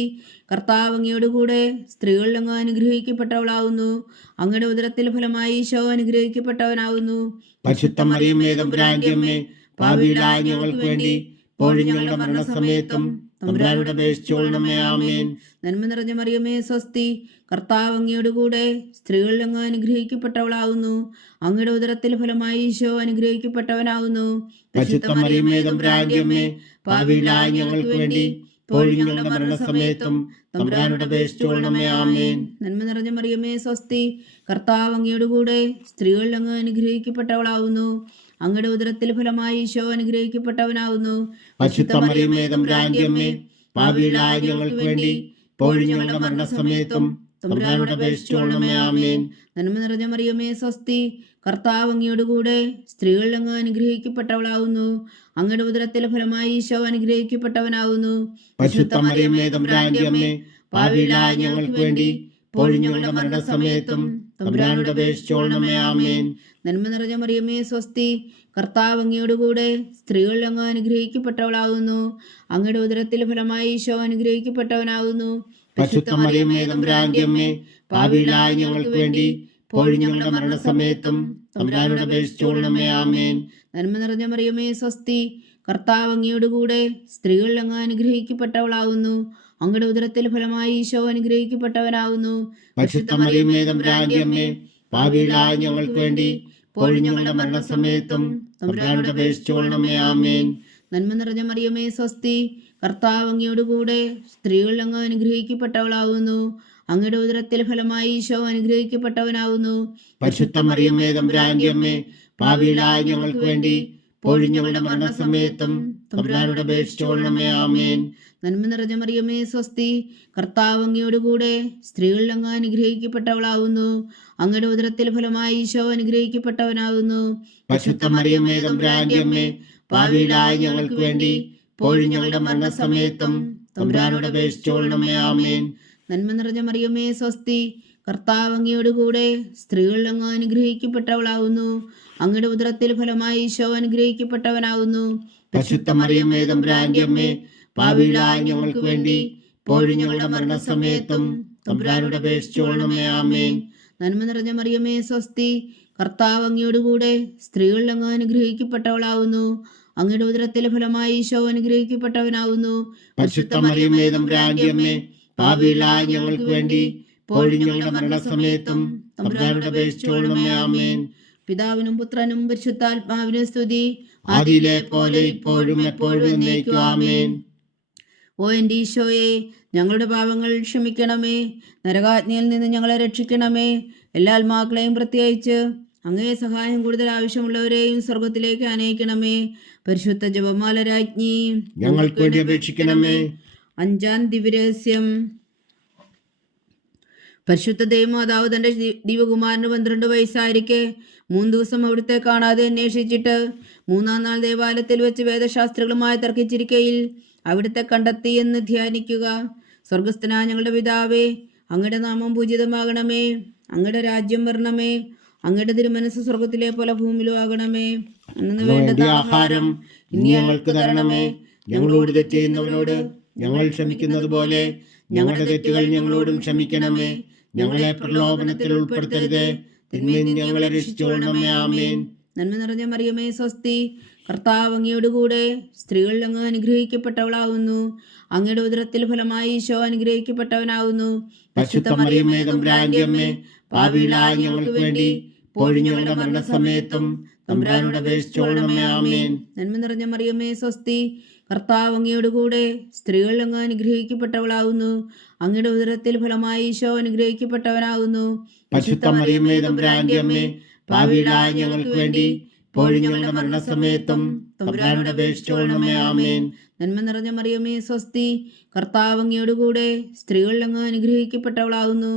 കർത്താവ് അങ്ങയോട് കൂടെ സ്ത്രീകളിൽ അങ്ങ് അനുഗ്രഹിക്കപ്പെട്ടവളാവുന്നു. അങ്ങയുടെ ഉദരത്തിൽ ഫലമായി ഈശോ അനുഗ്രഹിക്കപ്പെട്ടവനാവുന്നു. പരിശുദ്ധ മറിയമേ, തമ്പുരാന്റെ അമ്മേ, പാപികളായ ഞങ്ങൾക്ക് വേണ്ടി ഇപ്പോഴും ഞങ്ങളുടെ മരണസമയത്തും തമ്പുരാനോട് അപേക്ഷിച്ചുകൊള്ളണമേ. ആമേൻ. നന്മ നിറഞ്ഞ മറിയമേ, സ്വസ്തി, കർത്താവ് അങ്ങയോട് കൂടെ സ്ത്രീകളിൽ അങ്ങ് അനുഗ്രഹിക്കപ്പെട്ടവളാവുന്നു. അങ്ങയുടെ ഉദരത്തിൽ ഫലമായി ഈശോ അനുഗ്രഹിക്കപ്പെട്ടവനാവുന്നു. പരിശുദ്ധ മറിയമേ, തമ്പുരാന്റെ അമ്മേ, പാപികളായ ഞങ്ങൾക്ക് വേണ്ടി ഇപ്പോഴും ഞങ്ങളുടെ മരണസമയത്തും തമ്പുരാനോട് അപേക്ഷിച്ചുകൊള്ളണമേ. ആമേൻ. നന്മ നിറഞ്ഞ മറിയമേ, സ്വസ്തി, കർത്താവ് അങ്ങയോട് കൂടെ സ്ത്രീകളിൽ അങ്ങ് അനുഗ്രഹിക്കപ്പെട്ടവളാവുന്നു. അങ്ങയുടെ ഉദരത്തിൽ ഫലമായി ഈശോ അനുഗ്രഹിക്കപ്പെട്ടവനാവുന്നു. പരിശുദ്ധ മറിയമേ, തമ്പുരാന്റെ അമ്മേ, പാപികളായ ഞങ്ങൾക്ക് വേണ്ടി ഇപ്പോഴും ഞങ്ങളുടെ മരണസമയത്തും തമ്പുരാനോട് അപേക്ഷിച്ചുകൊള്ളണമേ. ആമേൻ. നന്മ നിറഞ്ഞ മറിയമേ, സ്വസ്തി, കർത്താവ് അങ്ങയോട് കൂടെ സ്ത്രീകളിൽ അങ്ങ് അനുഗ്രഹിക്കപ്പെട്ടവളാവുന്നു. അങ്ങയുടെ ഉദരത്തിൽ ഫലമായി ഈശോ അനുഗ്രഹിക്കപ്പെട്ടവനാവുന്നു. പരിശുദ്ധ മറിയമേ, തമ്പുരാന്റെ അമ്മേ, പാപികളായ ഞങ്ങൾക്ക് വേണ്ടി ഇപ്പോഴും ഞങ്ങളുടെ മരണസമയത്തും തമ്പുരാനോട് അപേക്ഷിച്ചുകൊള്ളണമേ. ആമേൻ. നന്മ നിറഞ്ഞ മറിയമേ, സ്വസ്തി, കർത്താവ് അങ്ങയോട് കൂടെ സ്ത്രീകളിൽ അങ്ങ് അനുഗ്രഹിക്കപ്പെട്ടവളാവുന്നു. അങ്ങയുടെ ഉദരത്തിൽ ഫലമായി ഈശോ അനുഗ്രഹിക്കപ്പെട്ടവനാവുന്നു. പരിശുദ്ധ മറിയമേ, തമ്പുരാന്റെ അമ്മേ, പാപികളായ ഞങ്ങൾക്ക് വേണ്ടി ഇപ്പോഴും ഞങ്ങളുടെ മരണസമയത്തും തമ്പുരാനോട് അപേക്ഷിച്ചുകൊള്ളണമേ. ആമേൻ. നന്മ നിറഞ്ഞ മറിയമേ, സ്വസ്തി, കർത്താവ് അങ്ങയോട് കൂടെ സ്ത്രീകളിൽ അങ്ങ് അനുഗ്രഹിക്കപ്പെട്ടവളാവുന്നു. അങ്ങയുടെ ഉദരത്തിൽ ഫലമായി ഈശോ അനുഗ്രഹിക്കപ്പെട്ടവനാവുന്നു. പരിശുദ്ധ മറിയമേ, തമ്പുരാന്റെ അമ്മേ, പാപികളായ ഞങ്ങൾക്ക് വേണ്ടി ഇപ്പോഴും ഞങ്ങളുടെ മരണസമയത്തും തമ്പുരാനോട് അപേക്ഷിച്ചുകൊള്ളണമേ. ആമേൻ. നന്മ നിറഞ്ഞ മറിയമേ, സ്വസ്തി, കർത്താവ് അങ്ങയോട് കൂടെ സ്ത്രീകളിൽ അങ്ങ് അനുഗ്രഹിക്കപ്പെട്ടവളാവുന്നു. അങ്ങയുടെ ഉദരത്തിൽ ഫലമായി ഈശോ അനുഗ്രഹിക്കപ്പെട്ടവനാവുന്നു. പരിശുദ്ധ മറിയമേ, തമ്പുരാന്റെ അമ്മേ, പാപികളായ ഞങ്ങൾക്ക് വേണ്ടി ഇപ്പോഴും ഞങ്ങളുടെ മരണസമയത്തും തമ്പുരാനോട് അപേക്ഷിച്ചുകൊള്ളണമേ. ആമേൻ. നന്മ നിറഞ്ഞ മറിയമേ, സ്വസ്തി, കർത്താവ് അങ്ങയോട് കൂടെ സ്ത്രീകളിൽ അങ്ങ് അനുഗ്രഹിക്കപ്പെട്ടവളാവുന്നു. അങ്ങയുടെ ഉദരത്തിൽ ഫലമായി ഈശോ അനുഗ്രഹിക്കപ്പെട്ടവനാവുന്നു. പരിശുദ്ധ മറിയമേ, തമ്പുരാന്റെ അമ്മേ, പാപികളായ ഞങ്ങൾക്ക് വേണ്ടി ഇപ്പോഴും ഞങ്ങളുടെ മരണസമയത്തും തമ്പുരാനോട് അപേക്ഷിച്ചുകൊള്ളണമേ. ആമേൻ. നന്മ നിറഞ്ഞ മറിയമേ, സ്വസ്തി, കർത്താവ് അങ്ങയോട് കൂടെ സ്ത്രീകളിൽ അങ്ങ് അനുഗ്രഹിക്കപ്പെട്ടവളാവുന്നു. അങ്ങയുടെ ഉദരത്തിൽ ഫലമായി ഈശോ അനുഗ്രഹിക്കപ്പെട്ടവനാവുന്നു. പരിശുദ്ധ മറിയമേ, തമ്പുരാന്റെ അമ്മേ, പാപികളായ ഞങ്ങൾക്ക് വേണ്ടി ഇപ്പോഴും ഞങ്ങളുടെ മരണസമയത്തും തമ്പുരാനോട് അപേക്ഷിച്ചുകൊള്ളണമേ. ആമേൻ. നന്മ നിറഞ്ഞ മറിയമേ, സ്വസ്തി, കർത്താവ് അങ്ങയോട് കൂടെ സ്ത്രീകളിൽ അങ്ങ് അനുഗ്രഹിക്കപ്പെട്ടവളാവുന്നു. അങ്ങയുടെ ഉദരത്തിൽ ഫലമായി ഈശോ അനുഗ്രഹിക്കപ്പെട്ടവനാവുന്നു. പരിശുദ്ധ മറിയമേ, തമ്പുരാന്റെ അമ്മേ, പാപികളായ ഞങ്ങൾക്ക് വേണ്ടി ഇപ്പോഴും ഞങ്ങളുടെ മരണസമയത്തും തമ്പുരാനോട് അപേക്ഷിച്ചുകൊള്ളണമേ. ആമേൻ. പിതാവിനും പുത്രനും പരിശുദ്ധാത്മാവിനും സ്തുതി, ആദിയിലെ പോലെ ഇപ്പോഴും എപ്പോഴും എന്നേക്കും. ആമേൻ. ഓ എൻ്റെ ഈശോയെ, ഞങ്ങളുടെ പാപങ്ങൾ ക്ഷമിക്കണമേ, നരകാജ്ഞയിൽ നിന്ന് ഞങ്ങളെ രക്ഷിക്കണമേ. എല്ലാ ആത്മാക്കളെയും പ്രത്യേകിച്ച് അങ്ങേ സഹായം കൂടുതൽ ആവശ്യമുള്ളവരെയും സ്വർഗത്തിലേക്ക് അനയിക്കണമേ. പരിശുദ്ധ ജപമാല രാജ്ഞി, ഞങ്ങൾക്ക് വേണ്ടി അപേക്ഷിക്കണമേ. അഞ്ചാം ദിവ്യരഹസ്യം. പരിശുദ്ധ ദൈവമാതാവ് തന്റെ ദിവകുമാരന് 12 വയസ്സായിരിക്കെ 3 ദിവസം അവിടുത്തെ കാണാതെ അന്വേഷിച്ചിട്ട് 3-ാം നാൾ ദേവാലയത്തിൽ വെച്ച് വേദശാസ്ത്രികളുമായി തർക്കിച്ചിരിക്കയിൽ അവിടുത്തെ കണ്ടെത്തി എന്ന് ധ്യാനിക്കുക. സ്വർഗസ്ഥനായ ഞങ്ങളുടെ പിതാവേ, അങ്ങയുടെ നാമം പൂജിതമാകണമേ, അങ്ങയുടെ രാജ്യം വരണമേ, അങ്ങയുടെ തിരുമനസ് സ്വർഗത്തിലെ പോലെ ഭൂമിയിലും ആകണമേ. അന്നു വേണ്ട ആഹാരം ഇനി ഞങ്ങൾക്ക് തരണമേ. ഞങ്ങളോട് തെറ്റ് ചെയ്യുന്നവരോട് ഞങ്ങൾ ക്ഷമിക്കുന്നത് പോലെ ഞങ്ങളുടെ തെറ്റുകൾ ഞങ്ങളോടും ക്ഷമിക്കണമേ. ഞങ്ങളെ പ്രലോഭനത്തിൽ ഉൾപ്പെടുത്തരുതേ, തിന്മയിൽ നിന്ന് ഞങ്ങളെ രക്ഷിച്ചുകൊള്ളണമേ. ആമേൻ. നന്മ നിറഞ്ഞ മറിയമേ, സ്വസ്തി, കർത്താവ് അങ്ങയോട് കൂടെ സ്ത്രീകളിൽ അങ്ങ് അനുഗ്രഹിക്കപ്പെട്ടവളാവുന്നു. അങ്ങയുടെ ഉദരത്തിൽ ഫലമായി ഈശോ അനുഗ്രഹിക്കപ്പെട്ടവനാവുന്നു. പരിശുദ്ധ മറിയമേ, തമ്പുരാന്റെ അമ്മേ, പാപികളായ ഞങ്ങൾക്ക് വേണ്ടി ഇപ്പോഴും ഞങ്ങളുടെ മരണസമയത്തും തമ്പുരാനോട് അപേക്ഷിച്ചുകൊള്ളണമേ. ആമേൻ. നന്മ നിറഞ്ഞ മറിയമേ, സ്വസ്തി, കർത്താവ് അങ്ങയോട് കൂടെ സ്ത്രീകളിൽ അങ്ങ് അനുഗ്രഹിക്കപ്പെട്ടവളാവുന്നു. അങ്ങയുടെ ഉദരത്തിൽ ഫലമായി ഈശോ അനുഗ്രഹിക്കപ്പെട്ടവനാവുന്നു. പരിശുദ്ധ മറിയമേ, തമ്പുരാന്റെ അമ്മേ, പാപികളായ ഞങ്ങൾക്ക് വേണ്ടി ഇപ്പോഴും ഞങ്ങളുടെ മരണസമയത്തും തമ്പുരാനോട് അപേക്ഷിച്ചുകൊള്ളണമേ. ആമേൻ. നന്മ നിറഞ്ഞ മറിയമേ സ്വസ്തി, കർത്താവ് അങ്ങയോടുകൂടെ സ്ത്രീകൾ അങ്ങ് അനുഗ്രഹിക്കപ്പെട്ടവളാകുന്നു.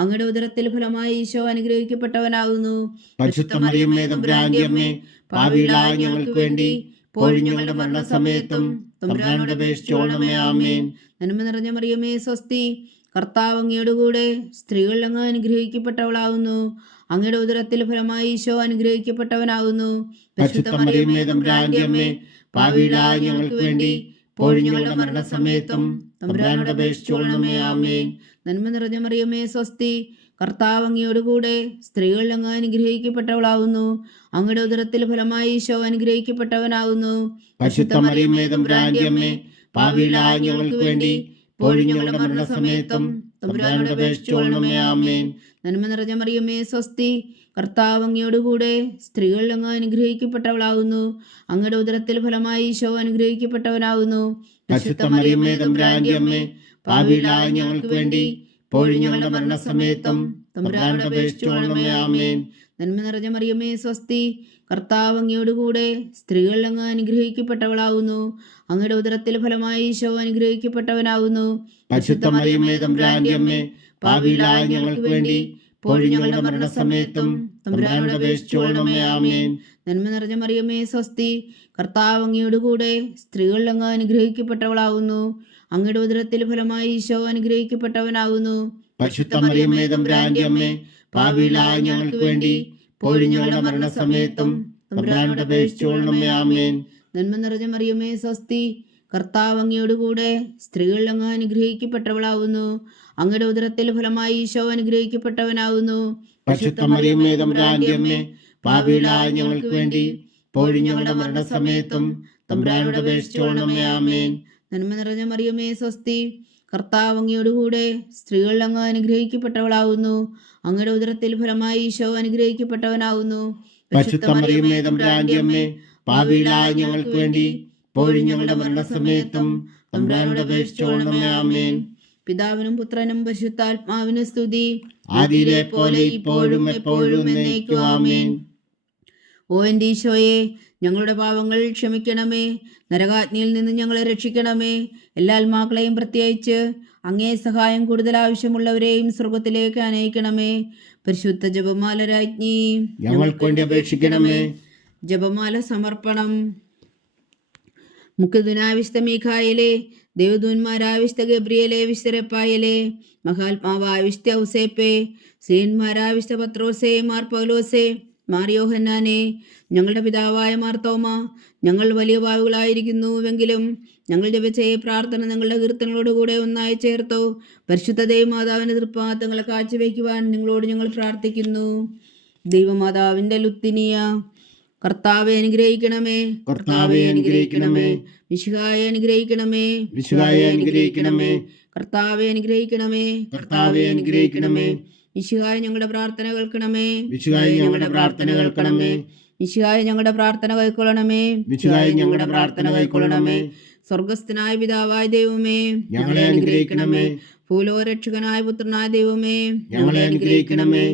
അങ്ങയുടെ ഉദരത്തിൽ ഫലമായി ഈശോ അനുഗ്രഹിക്കപ്പെട്ടവനാകുന്നു. പരിശുദ്ധ മറിയമ്മേ തമ്പുരാന്റെ അമ്മേ, പാപികളായ ഞങ്ങൾക്ക് വേണ്ടി ഇപ്പോഴും ഞങ്ങളുടെ മരണസമയത്തും തമ്പുരാനോട് അപേക്ഷിച്ചുകൊള്ളണമേ. ആമേൻ. നന്മ നിറഞ്ഞ മറിയമേ സ്വസ്തി, കർത്താവ് അങ്ങയോടുകൂടെ സ്ത്രീകൾ അങ്ങ് അനുഗ്രഹിക്കപ്പെട്ടവളാകുന്നു. അങ്ങയുടെ ഉദരത്തിൽ ഫലമായി ഈശോ അനുഗ്രഹിക്കപ്പെട്ടവനാകുന്നു. പരിശുദ്ധ മറിയമ്മേ തമ്പുരാന്റെ അമ്മേ, പാപികളായ ഞങ്ങൾക്ക് വേണ്ടി ഇപ്പോഴും ഞങ്ങളുടെ മരണസമയത്തും തമ്പുരാനോട് അപേക്ഷിച്ചുകൊള്ളണമേ. ആമേൻ. നന്മ നിറഞ്ഞ മറിയമേ സ്വസ്തി, കർത്താവ് അങ്ങയോടുകൂടെ സ്ത്രീകൾ അങ്ങ് അനുഗ്രഹിക്കപ്പെട്ടവളാകുന്നു. അങ്ങയുടെ ഉദരത്തിൽ ഫലമായി ഈശോ അനുഗ്രഹിക്കപ്പെട്ടവനാകുന്നു. പരിശുദ്ധ മറിയമ്മേ തമ്പുരാന്റെ അമ്മേ, പാപികളായ ഞങ്ങൾക്ക് വേണ്ടി ഇപ്പോഴും ഞങ്ങളുടെ മരണസമയത്തും തമ്പുരാനോട് അപേക്ഷിച്ചുകൊള്ളണമേ. ആമേൻ. നന്മ നിറഞ്ഞ മറിയമേ സ്വസ്തി, കർത്താവ് അങ്ങയോടുകൂടെ സ്ത്രീകൾ അങ്ങ് അനുഗ്രഹിക്കപ്പെട്ടവളാകുന്നു. അങ്ങയുടെ ഉദരത്തിൽ ഫലമായി ഈശോ അനുഗ്രഹിക്കപ്പെട്ടവനാകുന്നു. പരിശുദ്ധ മറിയമ്മേ തമ്പുരാന്റെ അമ്മേ, പാപികളായ ഞങ്ങൾക്ക് വേണ്ടി ഇപ്പോഴും ഞങ്ങളുടെ മരണസമയത്തും തമ്പുരാനോട് അപേക്ഷിച്ചുകൊള്ളണമേ. ആമേൻ. നന്മ നിറഞ്ഞ മറിയമേ സ്വസ്തി, കർത്താവ് അങ്ങയോടുകൂടെ സ്ത്രീകൾ അങ്ങ് അനുഗ്രഹിക്കപ്പെട്ടവളാകുന്നു. അങ്ങയുടെ ഉദരത്തിൽ ഫലമായി ഈശോ അനുഗ്രഹിക്കപ്പെട്ടവനാകുന്നു. പരിശുദ്ധ മറിയമ്മേ തമ്പുരാന്റെ അമ്മേ, പാപികളായ ഞങ്ങൾക്ക് വേണ്ടി ഇപ്പോഴും ഞങ്ങളുടെ മരണസമയത്തും തമ്പുരാനോട് അപേക്ഷിച്ചുകൊള്ളണമേ. ആമേൻ. നന്മ നിറഞ്ഞ മറിയമേ സ്വസ്തി, കർത്താവ് അങ്ങയോടുകൂടെ സ്ത്രീകൾ അങ്ങ് അനുഗ്രഹിക്കപ്പെട്ടവളാകുന്നു. അങ്ങയുടെ ഉദരത്തിൽ ഫലമായി ഈശോ അനുഗ്രഹിക്കപ്പെട്ടവനാകുന്നു. പരിശുദ്ധ മറിയമ്മേ തമ്പുരാന്റെ അമ്മേ, പാപികളായ ഞങ്ങൾക്ക് വേണ്ടി ഇപ്പോഴും ഞങ്ങളുടെ മരണസമയത്തും തമ്പുരാനോട് അപേക്ഷിച്ചുകൊള്ളണമേ. ആമേൻ. നന്മ നിറഞ്ഞ മറിയമേ സ്വസ്തി, കർത്താവ് അങ്ങയോടുകൂടെ സ്ത്രീകൾ അങ്ങ് അനുഗ്രഹിക്കപ്പെട്ടവളാകുന്നു. അങ്ങയുടെ ഉദരത്തിൽ ഫലമായി ഈശോ അനുഗ്രഹിക്കപ്പെട്ടവനാകുന്നു. പരിശുദ്ധ മറിയമ്മേ തമ്പുരാന്റെ അമ്മേ, പാപികളായ ഞങ്ങൾക്ക് വേണ്ടി ഇപ്പോഴും ഞങ്ങളുടെ മരണസമയത്തും തമ്പുരാനോട് അപേക്ഷിച്ചുകൊള്ളണമേ. ആമേൻ. നന്മ നിറഞ്ഞ മറിയമേ സ്വസ്തി, കർത്താവ് അങ്ങയോടുകൂടെ സ്ത്രീകൾ അങ്ങ് അനുഗ്രഹിക്കപ്പെട്ടവളാകുന്നു. അങ്ങയുടെ ഉദരത്തിൽ ഫലമായി ഈശോ അനുഗ്രഹിക്കപ്പെട്ടവനാകുന്നു. പരിശുദ്ധ മറിയമ്മേ തമ്പുരാന്റെ അമ്മേ, പാപികളായ ഞങ്ങൾക്ക് വേണ്ടി ഇപ്പോഴും ഞങ്ങളുടെ മരണസമയത്തും തമ്പുരാനോട് അപേക്ഷിച്ചുകൊള്ളണമേ. ആമേൻ. പിതാവിനും പുത്രനും പരിശുദ്ധാത്മാവിനും സ്തുതി, ആദിയിലെ പോലെ ഇപ്പോഴും എപ്പോഴും എന്നേക്കും. ആമേൻ. ഓ എൻ്റെ ഈശോയെ, ഞങ്ങളുടെ പാപങ്ങൾ ക്ഷമിക്കണമേ. നരകാഗ്നിയിൽ നിന്ന് ഞങ്ങളെ രക്ഷിക്കണമേ. എല്ലാ ആത്മാക്കളെയും പ്രത്യേകിച്ച് അങ്ങേ സഹായം കൂടുതൽ ആവശ്യമുള്ളവരെയും സ്വർഗത്തിലേക്ക് അനയിക്കണമേ. പരിശുദ്ധ ജപമാല രാജ്ഞി, ഞങ്ങൾക്ക് വേണ്ടി അപേക്ഷിക്കണമേ. ജപമാല സമർപ്പണം. മുഖ്യദുനാവിശുദ്ധ മീഖായേലേ, ദേവദൂന്മാരാവിശുദ്ധ ഗബ്രിയേലേ, വിശുദ്ധ മഹാത്മാവാവിശുദ്ധ ഔസേപ്പേ, ശ്രീന്മാരാവിശുദ്ധ പത്രോസേ, മാർ പൗലോസേ, മാർ യോഹന്നാനെ, ഞങ്ങളുടെ പിതാവായ മാർ തോമ, ഞങ്ങൾ വലിയ പാപികളായിരിക്കുന്നുവെങ്കിലും ഞങ്ങൾ ജപിച്ച ഈ പ്രാർത്ഥന നിങ്ങളുടെ കീർത്തനങ്ങളോടുകൂടെ ഒന്നായി ചേർത്തോ. പരിശുദ്ധ ദൈവമാതാവിൻ്റെ തൃപ്പാദങ്ങളെ കാഴ്ചവെക്കുവാൻ നിങ്ങളോട് ഞങ്ങൾ പ്രാർത്ഥിക്കുന്നു. ദൈവമാതാവിൻ്റെ ലുത്തിനിയ, കർത്താവെ അനുഗ്രഹിക്കണമേ. കർത്താവെ അനുഗ്രഹിക്കണമേ. മിശിഹായെ അനുഗ്രഹിക്കണമേ. മിശിഹായെ അനുഗ്രഹിക്കണമേ. കർത്താവെ അനുഗ്രഹിക്കണമേ. കർത്താവെ അനുഗ്രഹിക്കണമേ. മിശിഹായെ ഞങ്ങളുടെ പ്രാർത്ഥന കേൾക്കണമേ. മിശിഹായെ ഞങ്ങളുടെ പ്രാർത്ഥന കേൾക്കണമേ. മിശിഹായെ ഞങ്ങളുടെ പ്രാർത്ഥന കൈക്കൊള്ളണമേ. മിശിഹായെ ഞങ്ങളുടെ പ്രാർത്ഥന കൈക്കൊള്ളണമേ. സ്വർഗസ്ഥനായ പിതാവായ ദൈവമേ, ഞങ്ങളെ അനുഗ്രഹിക്കണമേ. ഭൂലോകരക്ഷകനായ പുത്രനായ ദൈവമേ, ഞങ്ങളെ അനുഗ്രഹിക്കണമേ.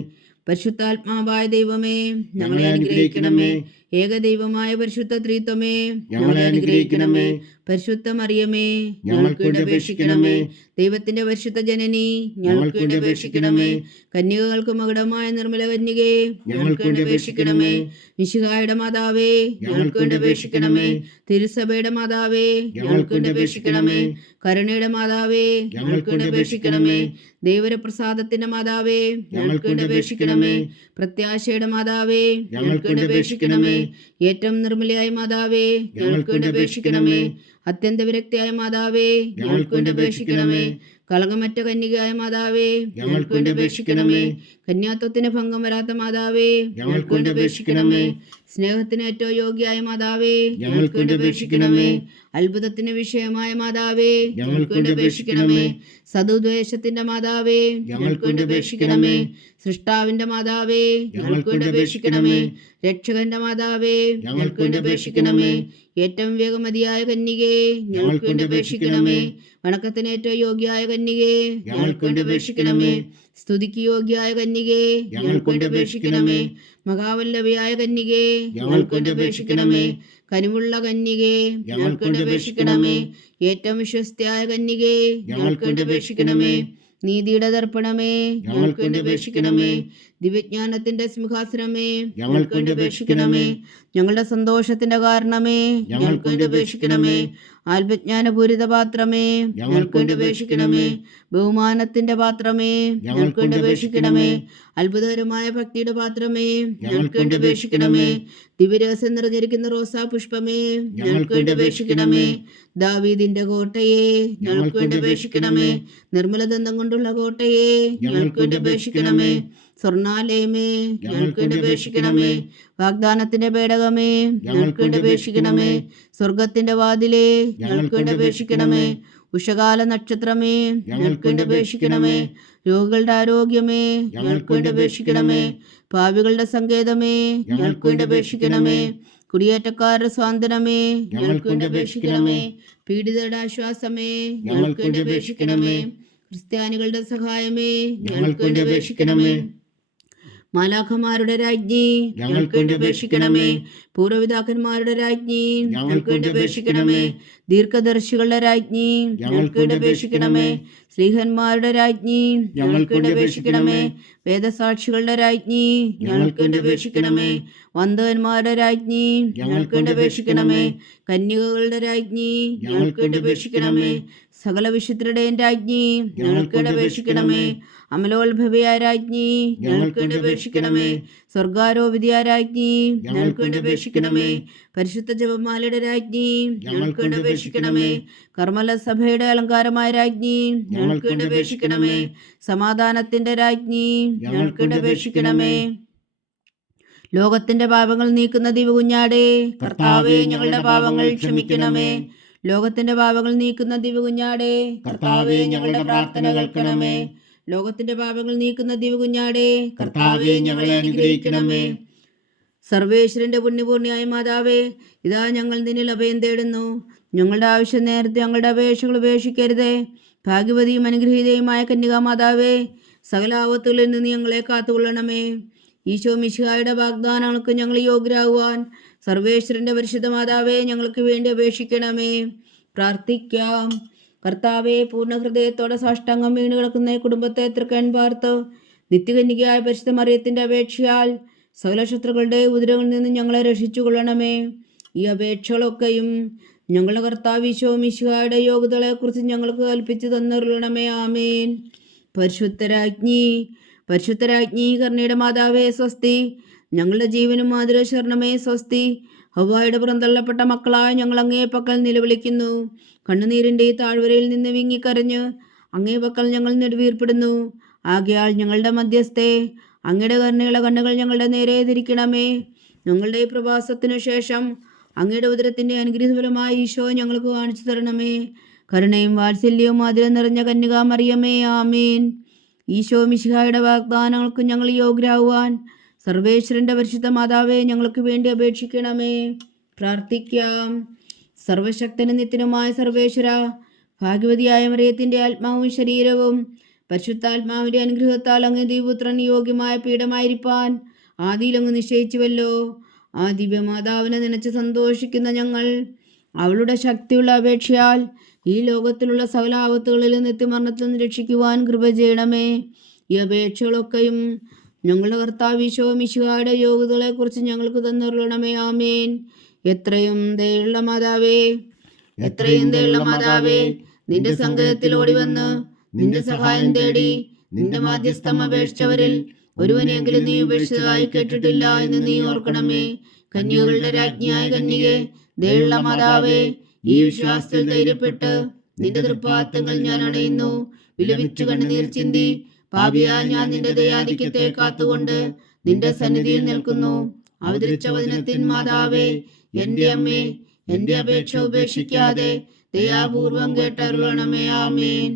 പരിശുദ്ധാത്മാവായ ദൈവമേ, ഞങ്ങളെ അനുഗ്രഹിക്കണമേ. ഏകദൈവമായ പരിശുദ്ധ ത്രിത്വമേ, ഞങ്ങളെ അനുഗ്രഹിക്കണമേ. പരിശുദ്ധ മറിയമേ, ഞങ്ങൾക്ക് വേണ്ടി അപേക്ഷിക്കണമേ. ദൈവത്തിന്റെ പരിശുദ്ധ ജനനി, ഞങ്ങൾക്ക് വേണ്ടി അപേക്ഷിക്കണമേ. കന്യകകൾക്ക് മകുടമായ നിർമ്മല കന്യകേ, ഞങ്ങൾക്ക് വേണ്ടി അപേക്ഷിക്കണമേ. മിശിഹായുടെ മാതാവേ, ഞങ്ങൾക്ക് വേണ്ടി അപേക്ഷിക്കണമേ. തിരുസഭയുടെ മാതാവേ, ഞങ്ങൾക്ക് വേണ്ടി അപേക്ഷിക്കണമേ. കരുണയുടെ മാതാവേ, ഞങ്ങൾക്ക് വേണ്ടി അപേക്ഷിക്കണമേ. ദൈവപ്രസാദത്തിന്റെ മാതാവേ, ഞങ്ങൾക്ക് വേണ്ടി അപേക്ഷിക്കണമേ. പ്രത്യാശയുടെ മാതാവേ, ഞങ്ങൾക്ക് വേണ്ടി അപേക്ഷിക്കണമേ. ഏറ്റവും നിർമ്മലയായ മാതാവേ, ഞങ്ങൾക്ക് വേണ്ടി അപേക്ഷിക്കണമേ. അത്യന്ത വിരക്തിയായ മാതാവേ, ഞങ്ങൾക്ക് വേണ്ടി അപേക്ഷിക്കണമേ. കളങ്കമറ്റ കന്യകയായ മാതാവേ, ഞങ്ങൾക്ക് വേണ്ടി അപേക്ഷിക്കണമേ. കന്യാത്വത്തിന് ഭംഗം വരാത്ത മാതാവേ, ഞങ്ങൾക്ക് വേണ്ടി അപേക്ഷിക്കണമേ. സ്നേഹത്തിന് ഏറ്റവും യോഗ്യയായ മാതാവേ, ഞങ്ങൾക്ക് വേണ്ടി അപേക്ഷിക്കണമേ. അത്ഭുതത്തിന് വിഷയമായ മാതാവേ, ഞങ്ങൾക്ക് വേണ്ടി അപേക്ഷിക്കണമേ. സതുദ്വേഷത്തിന്റെ മാതാവേ, ഞങ്ങൾക്ക് വേണ്ടി അപേക്ഷിക്കണമേ. സൃഷ്ടാവിന്റെ മാതാവേ, ഞങ്ങൾക്ക് വേണ്ടി അപേക്ഷിക്കണമേ. രക്ഷകന്റെ മാതാവേ, ഞങ്ങൾക്ക് വേണ്ടി അപേക്ഷിക്കണമേ. ഏറ്റവും വേഗമതിയായ കന്യകേ, ഞങ്ങൾക്ക് വേണ്ടി അപേക്ഷിക്കണമേ. വണക്കത്തിന് ഏറ്റവും യോഗ്യയായ കന്യകേ, ഞങ്ങൾക്ക് വേണ്ടി അപേക്ഷിക്കണമേ. സ്തുതിക്ക് യോഗ്യയായ കന്യകേ, ഞങ്ങൾക്ക് വേണ്ടി അപേക്ഷിക്കണമേ. മഹാവല്ലഭയായ കന്യകേ, ഞങ്ങൾക്ക് വേണ്ടി അപേക്ഷിക്കണമേ. കനിവുള്ള കന്യകേ, ഞങ്ങൾക്ക് വേണ്ടി അപേക്ഷിക്കണമേ. ഏറ്റവും വിശ്വസ്തയായ കന്യകേ, ഞങ്ങൾക്ക് വേണ്ടി അപേക്ഷിക്കണമേ. നീതിയുടെ ദർപ്പണമേ, ഞങ്ങൾക്ക് വേണ്ടി അപേക്ഷിക്കണമേ. ദിവ്യജ്ഞാനത്തിന്റെ സിംഹാസനമേ, ഞങ്ങൾക്ക് വേണ്ടി അപേക്ഷിക്കണമേ. ഞങ്ങളുടെ സന്തോഷത്തിന്റെ കാരണമേ, ഞങ്ങൾക്ക് വേണ്ടി അപേക്ഷിക്കണമേ. ആത്മജ്ഞാനപൂരിത പാത്രമേ, ഞങ്ങൾക്ക് വേണ്ടി അപേക്ഷിക്കണമേ. ബഹുമാനത്തിന്റെ പാത്രമേ, ഞങ്ങൾക്ക് വേണ്ടി അപേക്ഷിക്കണമേ. അത്ഭുതകരമായ ഭക്തിയുടെ പാത്രമേ, ഞങ്ങൾക്ക് വേണ്ടി അപേക്ഷിക്കണമേ. ദിവ്യരഹസ്യം നിറഞ്ഞിരിക്കുന്ന റോസാ പുഷ്പമേ, ഞങ്ങൾക്ക് വേണ്ടി അപേക്ഷിക്കണമേ. ദാവീദിന്റെ കോട്ടയെ, ഞങ്ങൾക്ക് വേണ്ടി അപേക്ഷിക്കണമേ. നിർമ്മലദന്തം കൊണ്ടുള്ള കോട്ടയെ, ഞങ്ങൾക്ക് വേണ്ടി അപേക്ഷിക്കണമേ. സ്വർണാലയമേ, ഞങ്ങൾക്ക് വേണ്ടി അപേക്ഷിക്കണമേ. വാഗ്ദാനത്തിന്റെ പേടകമേ, ഞങ്ങൾക്ക് വേണ്ടി അപേക്ഷിക്കണമേ. സ്വർഗത്തിന്റെ വാതിലേ, ഞങ്ങൾക്ക് വേണ്ടി അപേക്ഷിക്കണമേ. ഉഷകാല നക്ഷത്രമേ, ഞങ്ങൾക്ക് വേണ്ടി അപേക്ഷിക്കണമേ. രോഗികളുടെ ആരോഗ്യമേ, ഞങ്ങൾക്ക് വേണ്ടി അപേക്ഷിക്കണമേ. പാപികളുടെ സങ്കേതമേ, ഞങ്ങൾക്ക് വേണ്ടി അപേക്ഷിക്കണമേ. കുടിയേറ്റക്കാരുടെ സ്വാതന്ത്ര്യമേ, ഞങ്ങൾക്ക് വേണ്ടി അപേക്ഷിക്കണമേ. പീഡിതരുടെ ആശ്വാസമേ, ഞങ്ങൾക്ക് വേണ്ടി അപേക്ഷിക്കണമേ. ക്രിസ്ത്യാനികളുടെ സഹായമേ, ഞങ്ങൾക്ക് വേണ്ടി അപേക്ഷിക്കണമേ. മാലാഖമാരുടെ രാജ്ഞി, ഞങ്ങൾക്ക് വേണ്ടി അപേക്ഷിക്കണമേ. പൂർവ്വപിതാക്കന്മാരുടെ രാജ്ഞി, ഞങ്ങൾക്ക് വേണ്ടി അപേക്ഷിക്കണമേ. ദീർഘദർശികളുടെ രാജ്ഞി, ഞങ്ങൾക്ക് വേണ്ടി അപേക്ഷിക്കണമേ. സ്ലീഹന്മാരുടെ രാജ്ഞി, ഞങ്ങൾക്ക് വേണ്ടി അപേക്ഷിക്കണമേ. വേദസാക്ഷികളുടെ രാജ്ഞി, ഞങ്ങൾക്ക് വേണ്ടി അപേക്ഷിക്കണമേ. വന്ദകന്മാരുടെ രാജ്ഞി, ഞങ്ങൾക്ക് വേണ്ടി അപേക്ഷിക്കണമേ. കന്യകകളുടെ രാജ്ഞി, ഞങ്ങൾക്ക് വേണ്ടി അപേക്ഷിക്കണമേ. സകല വിശുദ്ധരുടെയും രാജ്ഞി, ഞങ്ങൾക്ക് വേണ്ടി അപേക്ഷിക്കണമേ. അമലോത്ഭവയായ രാജ്ഞി, ഞങ്ങൾക്ക് വേണ്ടി അപേക്ഷിക്കണമേ. സ്വർഗാരോപിതയായ രാജ്ഞി, ഞങ്ങൾക്ക് വേണ്ടി അപേക്ഷിക്കണമേ. പരിശുദ്ധ ജപമാലയുടെ രാജ്ഞി, ഞങ്ങൾക്ക് വേണ്ടി അപേക്ഷിക്കണമേ. കർമ്മല സഭയുടെ അലങ്കാരമായ രാജ്ഞി, ഞങ്ങൾക്ക് വേണ്ടി അപേക്ഷിക്കണമേ. സമാധാനത്തിന്റെ രാജ്ഞി, ഞങ്ങൾക്ക് വേണ്ടി അപേക്ഷിക്കണമേ. ലോകത്തിന്റെ പാപങ്ങൾ നീക്കുന്ന ദിവകുഞ്ഞാടേ, കർത്താവേ ഞങ്ങളുടെ പാപങ്ങൾ ക്ഷമിക്കണമേ. ലോകത്തിന്റെ പാപങ്ങൾ നീക്കുന്ന ദിവകുഞ്ഞാടേ, കർത്താവേ ഞങ്ങളുടെ പ്രാർത്ഥന കേൾക്കണമേ. ലോകത്തിന്റെ പാപങ്ങൾ നീക്കുന്ന ദിവകുഞ്ഞാടേ, കർത്താവേ ഞങ്ങളെ അനുഗ്രഹിക്കണമേ. സർവേശ്വരന്റെ പുണ്യപൂർണിയായ മാതാവേ, ഇതാ ഞങ്ങൾ നിന്നിൽ അഭയം തേടുന്നു. ഞങ്ങളുടെ ആവശ്യം നേരത്തെ ഞങ്ങളുടെ അപേക്ഷകൾ ഉപേക്ഷിക്കരുതേ. ഭാഗ്യവതിയും അനുഗ്രഹീതയുമായ കന്യകാമാതാവേ, സകല ആപത്തുകളിൽ നിന്ന് ഞങ്ങളെ കാത്തുകൊള്ളണമേ. ഈശോ മിശിഹായുടെ വാഗ്ദാനങ്ങൾക്ക് ഞങ്ങൾ യോഗ്യരാകുവാൻ സർവേശ്വരന്റെ പരിശുദ്ധ മാതാവേ, ഞങ്ങൾക്ക് വേണ്ടി അപേക്ഷിക്കണമേ. പ്രാർത്ഥിക്കാം. കർത്താവെ, പൂർണ്ണ ഹൃദയത്തോടെ സാഷ്ടാംഗം വീണ് കിടക്കുന്ന കുടുംബത്തെ തൃക്കൺ പാർത്ത് നിത്യകന്യകയായ പരിശുദ്ധ മറിയത്തിന്റെ അപേക്ഷയാൽ സകല ശത്രുക്കളുടെ ഉദരങ്ങളിൽ നിന്ന് ഞങ്ങളെ രക്ഷിച്ചു കൊള്ളണമേ. ഈ അപേക്ഷകളൊക്കെയും ഞങ്ങളുടെ കർത്താവ് ഈശോ മിശിഹായുടെ യോഗ്യതകളെക്കുറിച്ച് ഞങ്ങൾക്ക് കൽപ്പിച്ചു തന്നരുളണമേ. ആമേൻ. പരിശുദ്ധരാജ്ഞി, പരിശുദ്ധരാജ്ഞി, കരുണയുടെ മാതാവേ സ്വസ്തി. ഞങ്ങളുടെ ജീവനും മാതുര ശരണമേ സ്വസ്തി. ഹവ്വായുടെ പുറന്തള്ളപ്പെട്ട മക്കളായ ഞങ്ങൾ അങ്ങേ പക്കൽ നിലവിളിക്കുന്നു. കണ്ണുനീരിൻ്റെ ഈ താഴ്വരയിൽ നിന്ന് വിങ്ങിക്കരഞ്ഞ് അങ്ങേ പക്കൽ ഞങ്ങൾ നെടുവീർപ്പെടുന്നു. ആകയാൽ ഞങ്ങളുടെ മധ്യസ്ഥേ, അങ്ങയുടെ കരുണയുള്ള കണ്ണുകൾ ഞങ്ങളുടെ നേരെ തിരിക്കണമേ. ഞങ്ങളുടെ ഈ പ്രവാസത്തിനു ശേഷം അങ്ങയുടെ ഉദരത്തിൻ്റെ അനുഗ്രഹഫലമായ ഈശോ ഞങ്ങൾക്ക് കാണിച്ചു തരണമേ. കരുണയും വാത്സല്യവും മാധുര്യം നിറഞ്ഞ കന്യകാ മറിയമേ, ആമീൻ. ഈശോ മിശിഹായുടെ വാഗ്ദാനങ്ങൾക്ക് ഞങ്ങൾ യോഗ്യരാകുവാൻ സർവേശ്വരന്റെ പരിശുദ്ധ മാതാവേ, ഞങ്ങൾക്ക് വേണ്ടി അപേക്ഷിക്കണമേ. പ്രാർത്ഥിക്കാം. സർവശക്തനും നിത്യനുമായ സർവേശ്വര, ഭാഗ്യവതിയായ മറിയത്തിൻ്റെ ആത്മാവും ശരീരവും പരിശുദ്ധാത്മാവിൻ്റെ അനുഗ്രഹത്താൽ അങ്ങേ ദൈവപുത്രൻ യോഗ്യമായ പീഠമായിരിക്കാൻ ആദിയിൽ അങ്ങ് നിശ്ചയിച്ചുവല്ലോ. ആ ദിവ്യമാതാവിനെ നനച്ച് സന്തോഷിക്കുന്ന ഞങ്ങൾ അവളുടെ ശക്തിയുള്ള അപേക്ഷയാൽ ഈ ലോകത്തിലുള്ള സകല ആപത്തുകളിൽ നിത്യമരണത്തിൽ നിന്ന് രക്ഷിക്കുവാൻ കൃപ ചെയ്യണമേ. ഈ അപേക്ഷകളൊക്കെയും ഞങ്ങളുടെ കർത്താവ് ഈശോ മിശിഹായുടെ യോഗ്യതകളെക്കുറിച്ച് ഞങ്ങൾക്ക് തന്നരുളണമേ. ആമേൻ. എത്രയും ദയുള്ള മാതാവേ, എത്രയും ദയുള്ള മാതാവേ, നിന്റെ സങ്കേതത്തിൽ ഓടി വന്ന് നിന്റെ സഹായം തേടി നിന്റെ മാധ്യസ്ഥം അപേക്ഷിച്ചവരിൽ ഒരുവനെങ്കിലും നീ ഉപേക്ഷിച്ചതായി കേട്ടിട്ടില്ല എന്ന് നീ ഓർക്കണമേ. കന്യകളുടെ രാജ്ഞിയായ കന്യകേ, ദയുള്ള മാതാവേ, ഈ വിശ്വാസത്തിൽ ധൈര്യപ്പെട്ട് നിന്റെ തൃപ്പാദങ്ങൾ ഞാൻ അണയുന്നു. വിലപിച്ചു കണ്ണുനീർ ചിന്തി പാപിയാൽ ഞാൻ നിന്റെ ദയാധിക്യത്തെ കാത്തുകൊണ്ട് നിന്റെ സന്നിധിയിൽ നിൽക്കുന്നു. അവതരിച്ച വചനത്തിൻ മാതാവേ, എന്റെ അമ്മേ, എന്റെ അപേക്ഷ ഉപേക്ഷിക്കാതെ ദയാപൂർവം കേട്ടരുളണമേ. ആമേൻ.